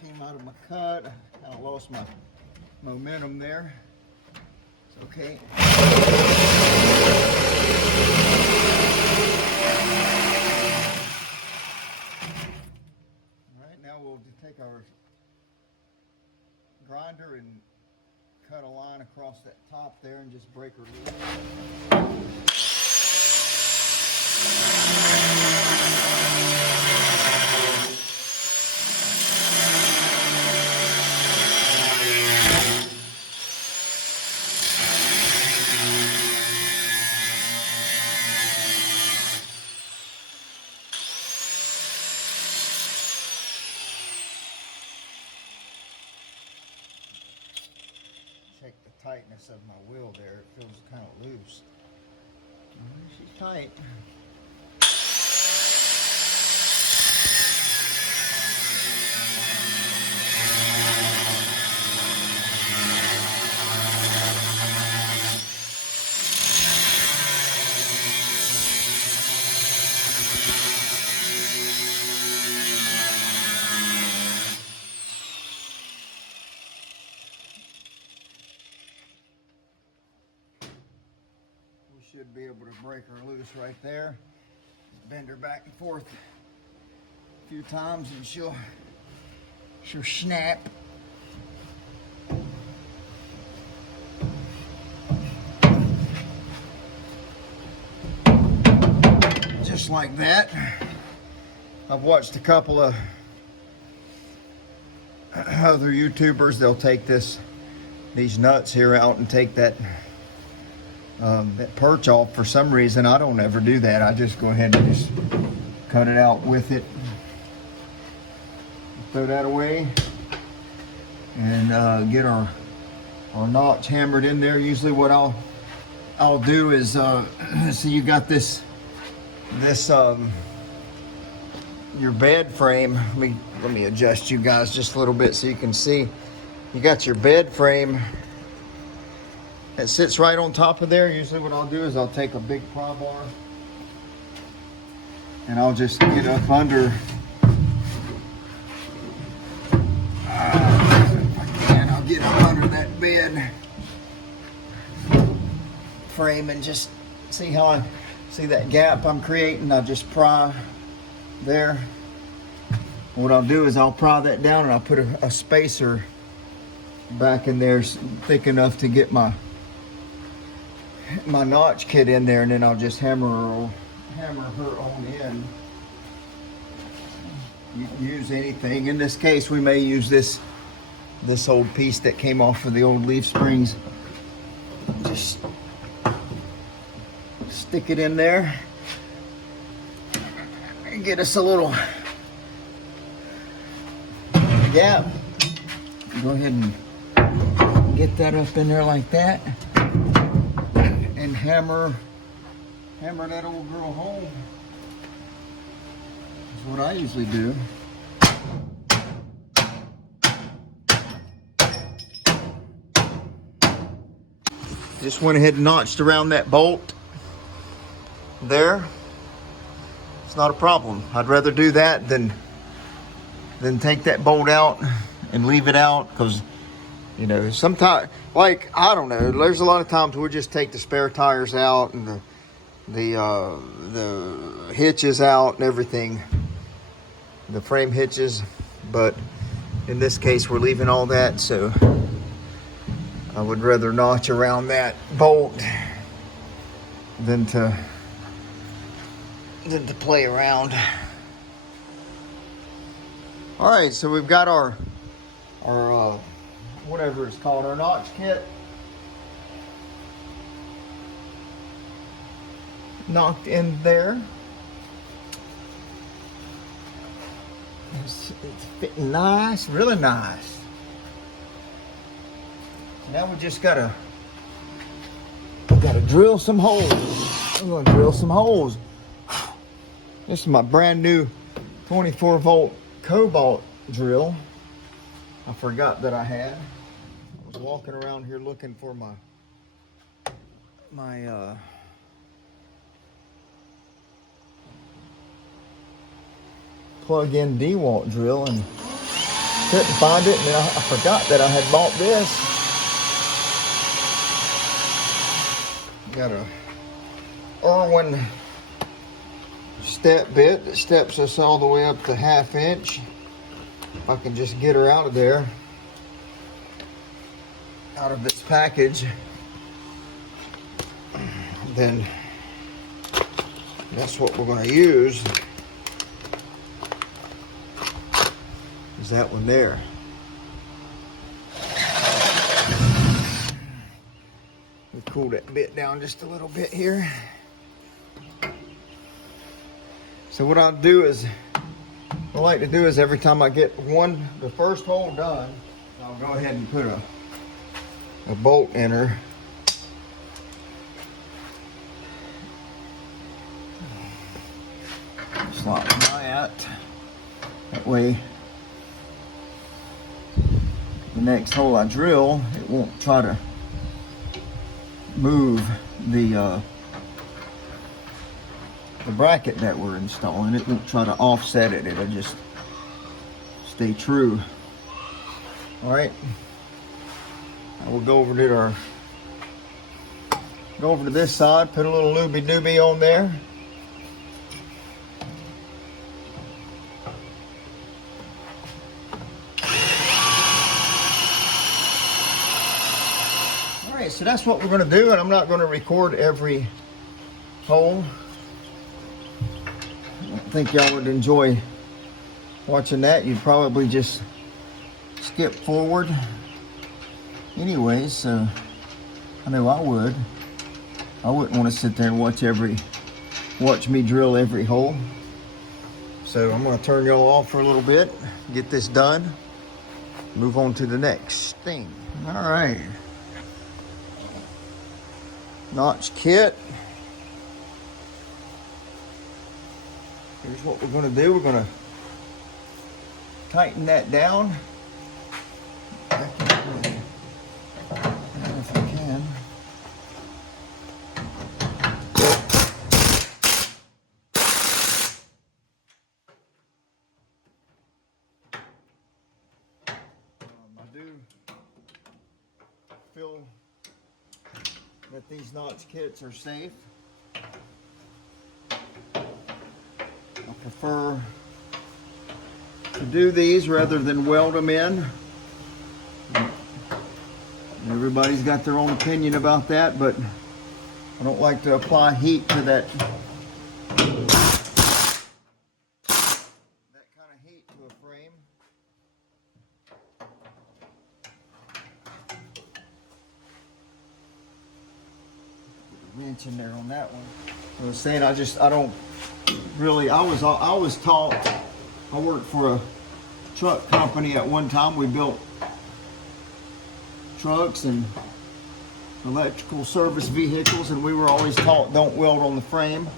Came out of my cut. I kind of lost my momentum there. It's okay. Alright, now we'll take our grinder and cut a line across that top there and just break her loose. Check the tightness of my wheel there. It feels kind of loose. She's tight. Should be able to break her loose right there. Bend her back and forth a few times and she'll snap. Just like that. I've watched a couple of other YouTubers. They'll take these nuts here out and take that perch off. For some reason, I don't ever do that. I just go ahead and just cut it out with it. Throw that away and get our notch hammered in there. Usually what I'll do is so you got this your bed frame. Let me adjust you guys just a little bit so you can see. You got your bed frame that sits right on top of there. Usually what I'll do is I'll take a big pry bar and I'll just get up under I'll get up under that bed frame and just see how I see that gap I'm creating. I'll just pry there. What I'll do is I'll pry that down and I'll put a spacer back in there thick enough to get my notch kit in there, and then I'll just hammer her on in. You can use anything. In this case, we may use this old piece that came off of the old leaf springs. Just stick it in there and get us a little gap. Go ahead and get that up in there like that. And hammer that old girl home. That's what I usually do. Just went ahead and notched around that bolt there. It's not a problem. I'd rather do that than take that bolt out and leave it out, because you know, sometimes, like, I don't know, there's a lot of times we'll just take the spare tires out and the hitches out and everything, the frame hitches, but in this case we're leaving all that, so I would rather notch around that bolt than to play around. All right, so we've got our whatever it's called, our notch kit knocked in there. It's fitting nice, really nice. Now we just gotta drill some holes. I'm gonna drill some holes. This is my brand new 24 volt cobalt drill. I forgot that I had. I was walking around here looking for my plug-in DeWalt drill and couldn't find it, and then I forgot that I had bought this. Got a Irwin step bit that steps us all the way up to 1/2 inch. If I can just get her out of there, out of its package, then that's what we're going to use, is that one there. We'll cool that bit down just a little bit here. So what I'll do is, what I like to do is every time I get the first hole done, I'll go ahead and put a bolt in her. Just like that. That way, the next hole I drill, it won't try to move the bracket that we're installing. It won't try to offset it. It'll just stay true. All right. I will go over to this side, put a little looby doobie on there. All right, so that's what we're going to do, and I'm not going to record every hole. I don't think y'all would enjoy watching that. You'd probably just skip forward. Anyways, so I know I would. I wouldn't want to sit there and watch me drill every hole. So I'm going to turn y'all off for a little bit, get this done, move on to the next thing. All right. Notch kit. Here's what we're going to do. We're going to tighten that down. If I can. I do feel that these notch kits are safe. I prefer to do these rather than weld them in. Everybody's got their own opinion about that, but I don't like to apply heat to that kind of heat to a frame. Wrench in there on that one. I was saying, I don't really, I was taught, I worked for a truck company at one time. We built trucks and electrical service vehicles, and we were always taught don't weld on the frame.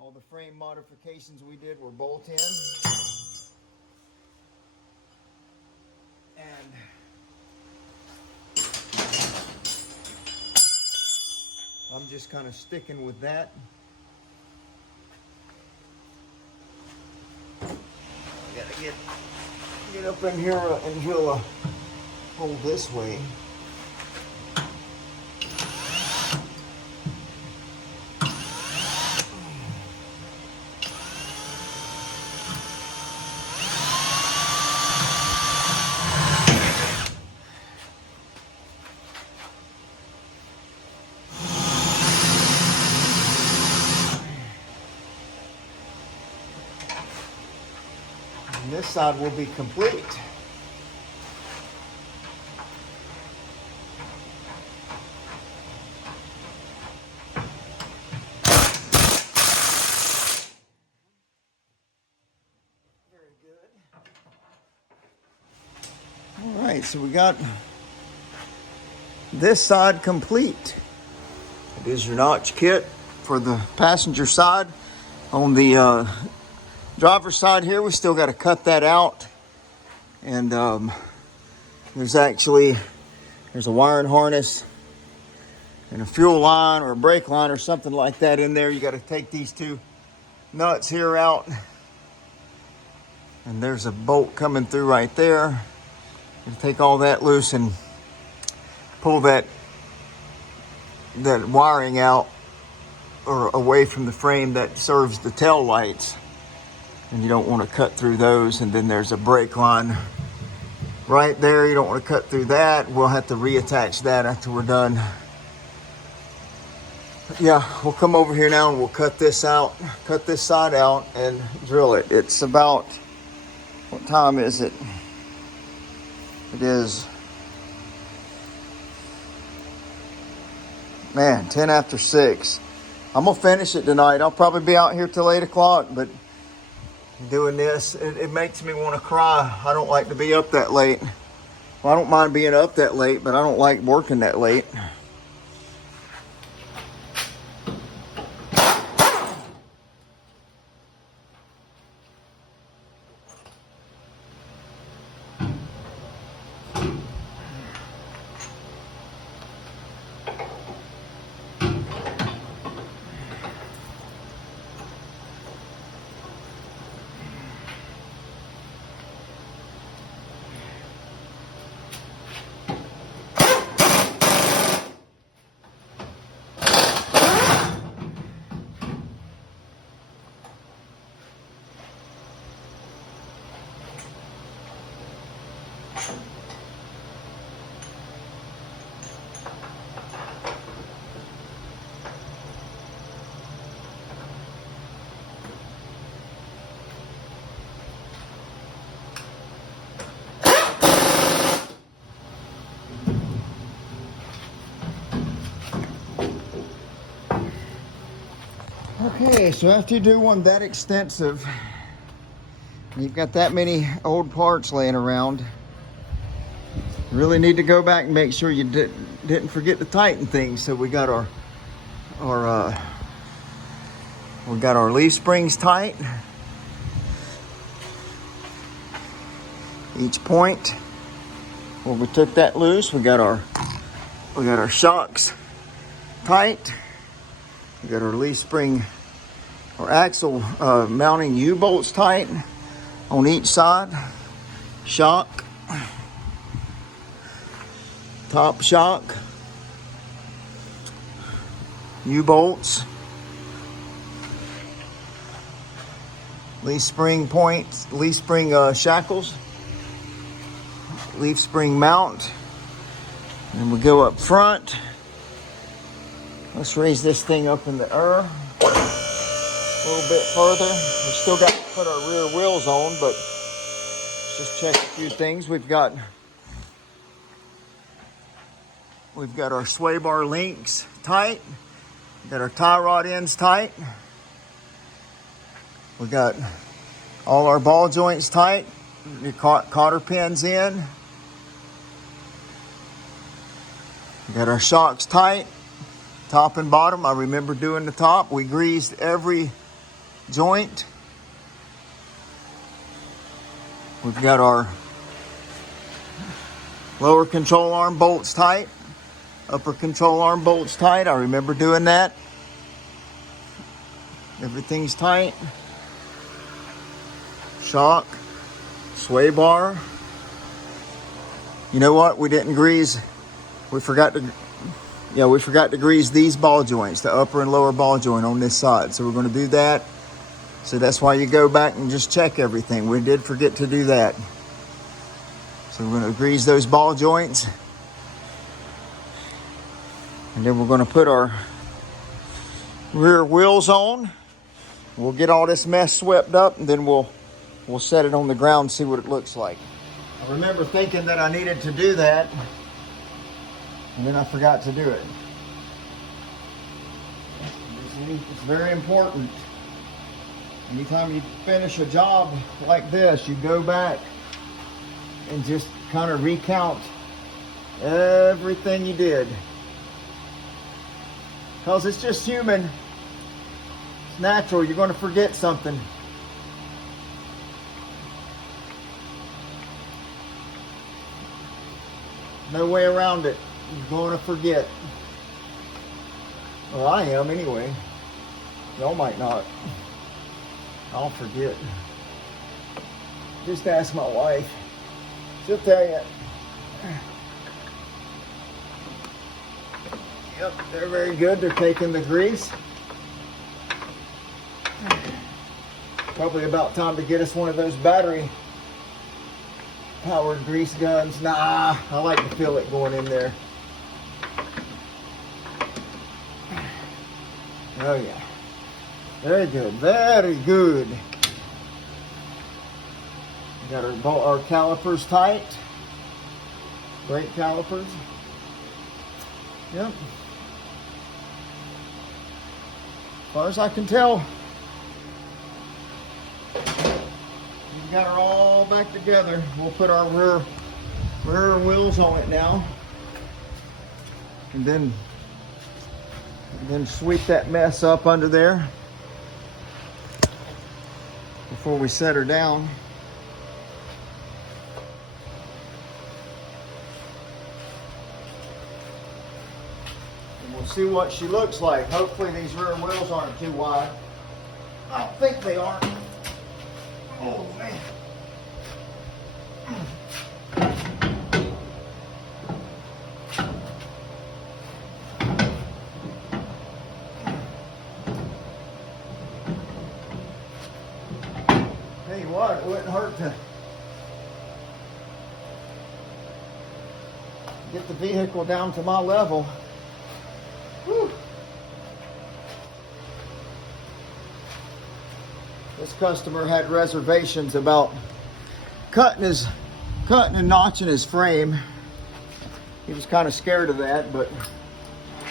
All the frame modifications we did were bolt in. And I'm just kind of sticking with that. I gotta get up in here and drill a hole this way. And this side will be complete. Very good. All right, so we got this side complete. It is your notch kit for the passenger side. On the driver's side here, we still got to cut that out. And there's a wiring harness and a fuel line or a brake line or something like that in there. You got to take these two nuts here out. And there's a bolt coming through right there. You take all that loose and pull that wiring out or away from the frame that serves the tail lights. And you don't want to cut through those. And then there's a brake line right there. You don't want to cut through that. We'll have to reattach that after we're done. Yeah, we'll come over here now and we'll cut this side out and drill it. It's about, what time is it? It is, man, 10 after 6. I'm gonna finish it tonight. I'll probably be out here till 8 o'clock, but doing this, it makes me want to cry. I don't like to be up that late. Well, I don't mind being up that late, but I don't like working that late. Okay, so after you do one that extensive, you've got that many old parts laying around, you really need to go back and make sure you didn't forget to tighten things. So we got our leaf springs tight. Each point where we took that loose, we got our shocks tight. We got our leaf spring or axle mounting U-bolts tight on each side. Shock, top shock, U-bolts, leaf spring points, leaf spring shackles, leaf spring mount. And we go up front. Let's raise this thing up in the air a little bit further. We still got to put our rear wheels on, but let's just check a few things. We've got our sway bar links tight. We've got our tie rod ends tight. We got all our ball joints tight. Your cotter pins in. We got our shocks tight. Top and bottom. I remember doing the top. We greased every joint. We've got our lower control arm bolts tight. Upper control arm bolts tight. I remember doing that. Everything's tight. Shock. Sway bar. You know what? We didn't grease. We forgot to grease these ball joints, the upper and lower ball joint on this side. So we're going to do that. So that's why you go back and just check everything. We did forget to do that. So we're going to grease those ball joints. And then we're going to put our rear wheels on. We'll get all this mess swept up, and then we'll set it on the ground and see what it looks like. I remember thinking that I needed to do that, and then I forgot to do it. It's very important. Anytime you finish a job like this, you go back and just kind of recount everything you did. Because it's just human. It's natural. You're going to forget something. No way around it. You're going to forget. Well, I am anyway. Y'all might not. I'll forget. Just ask my wife. She'll tell you. Yep, they're very good. They're taking the grease. Probably about time to get us one of those battery powered grease guns. Nah, I like to feel it going in there. Oh yeah. Very good, very good. We got our calipers tight. Brake calipers. Yep. As far as I can tell, we've got her all back together. We'll put our rear wheels on it now. And then sweep that mess up under there before we set her down. And we'll see what she looks like. Hopefully these rear wheels aren't too wide. I don't think they are. Oh man. Tell you what, it wouldn't hurt to get the vehicle down to my level. Whew. This customer had reservations about cutting and notching his frame. He was kind of scared of that, but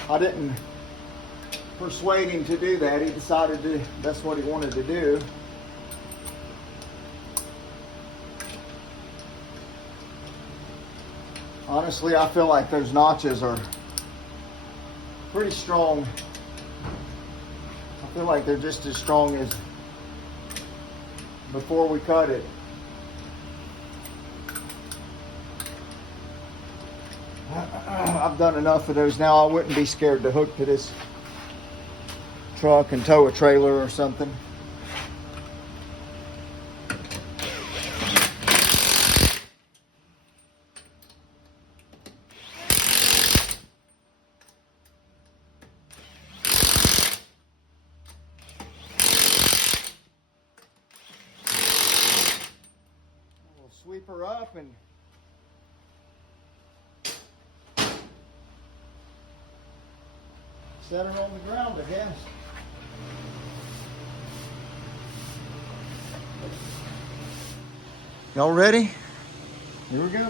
I didn't persuade him to do that. He decided that's what he wanted to do. Honestly, I feel like those notches are pretty strong. I feel like they're just as strong as before we cut it. I've done enough of those now. I wouldn't be scared to hook to this truck and tow a trailer or something. Sweep her up and set her on the ground, I guess. Y'all ready? Here we go.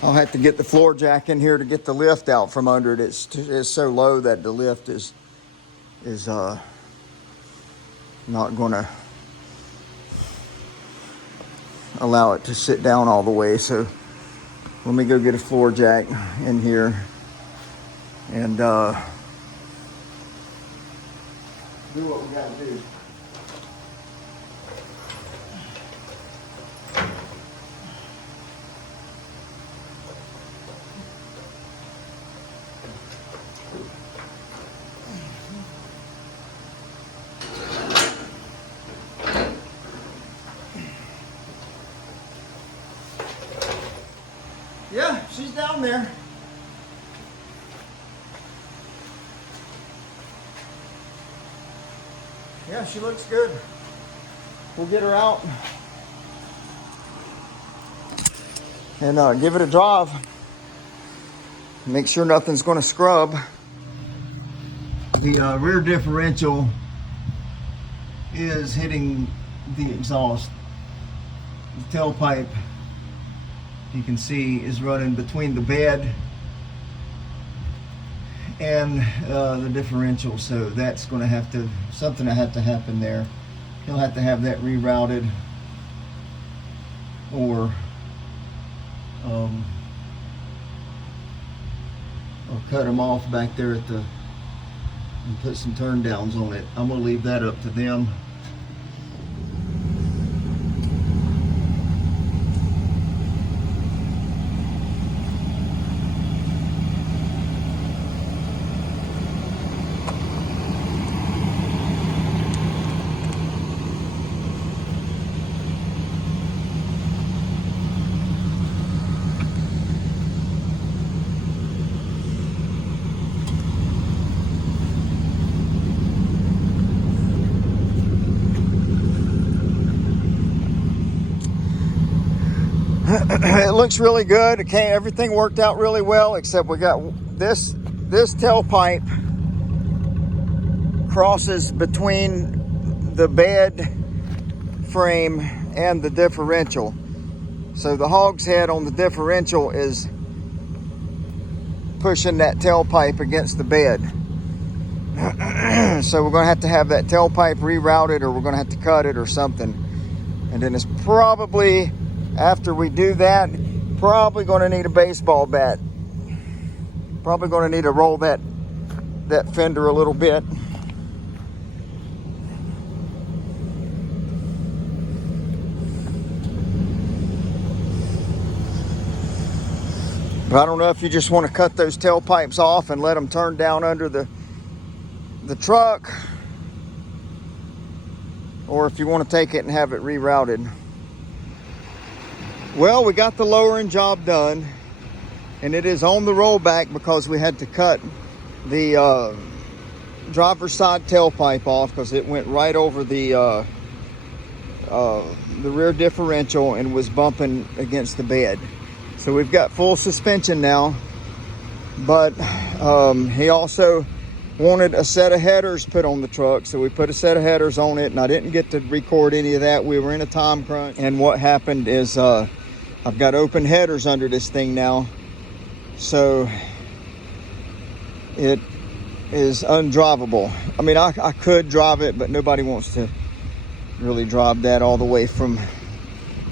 I'll have to get the floor jack in here to get the lift out from under it. It's so low that the lift is not going to allow it to sit down all the way. So let me go get a floor jack in here and do what we got to do. Yeah, she's down there. Yeah, she looks good. We'll get her out and give it a drive. Make sure nothing's going to scrub. The rear differential is hitting the exhaust. The tailpipe you can see is running between the bed and the differential. So that's going to have to, something that have to happen there. He'll have to have that rerouted, or cut them off back there at the, and put some turn downs on it. I'm going to leave that up to them. It looks really good. Everything worked out really well, except we got this tailpipe crosses between the bed frame and the differential. So the hogshead on the differential is pushing that tailpipe against the bed. So we're going to have that tailpipe rerouted, or we're going to have to cut it or something. And then it's probably, after we do that, probably going to need a baseball bat. Probably going to need to roll that fender a little bit. But I don't know if you just want to cut those tailpipes off and let them turn down under the truck, or if you want to take it and have it rerouted. Well, we got the lowering job done, and it is on the rollback because we had to cut the driver's side tailpipe off because it went right over the rear differential and was bumping against the bed. So we've got full suspension now, but he also wanted a set of headers put on the truck, so we put a set of headers on it, and I didn't get to record any of that. We were in a time crunch, and what happened is I've got open headers under this thing now, so it is undrivable. I mean, I could drive it, but nobody wants to really drive that all the way from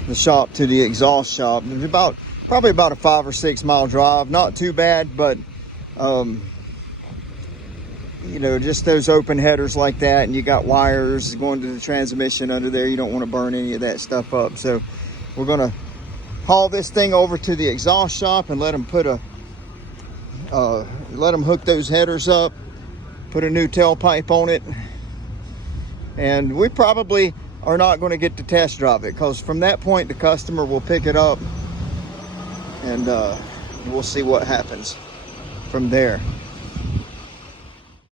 the shop to the exhaust shop. It's probably about a 5 or 6 mile drive. Not too bad, but you know, just those open headers like that, and you got wires going to the transmission under there. You don't want to burn any of that stuff up. So we're going to haul this thing over to the exhaust shop and let them hook those headers up, put a new tailpipe on it, and we probably are not going to get to test drive it, because from that point the customer will pick it up, and we'll see what happens from there.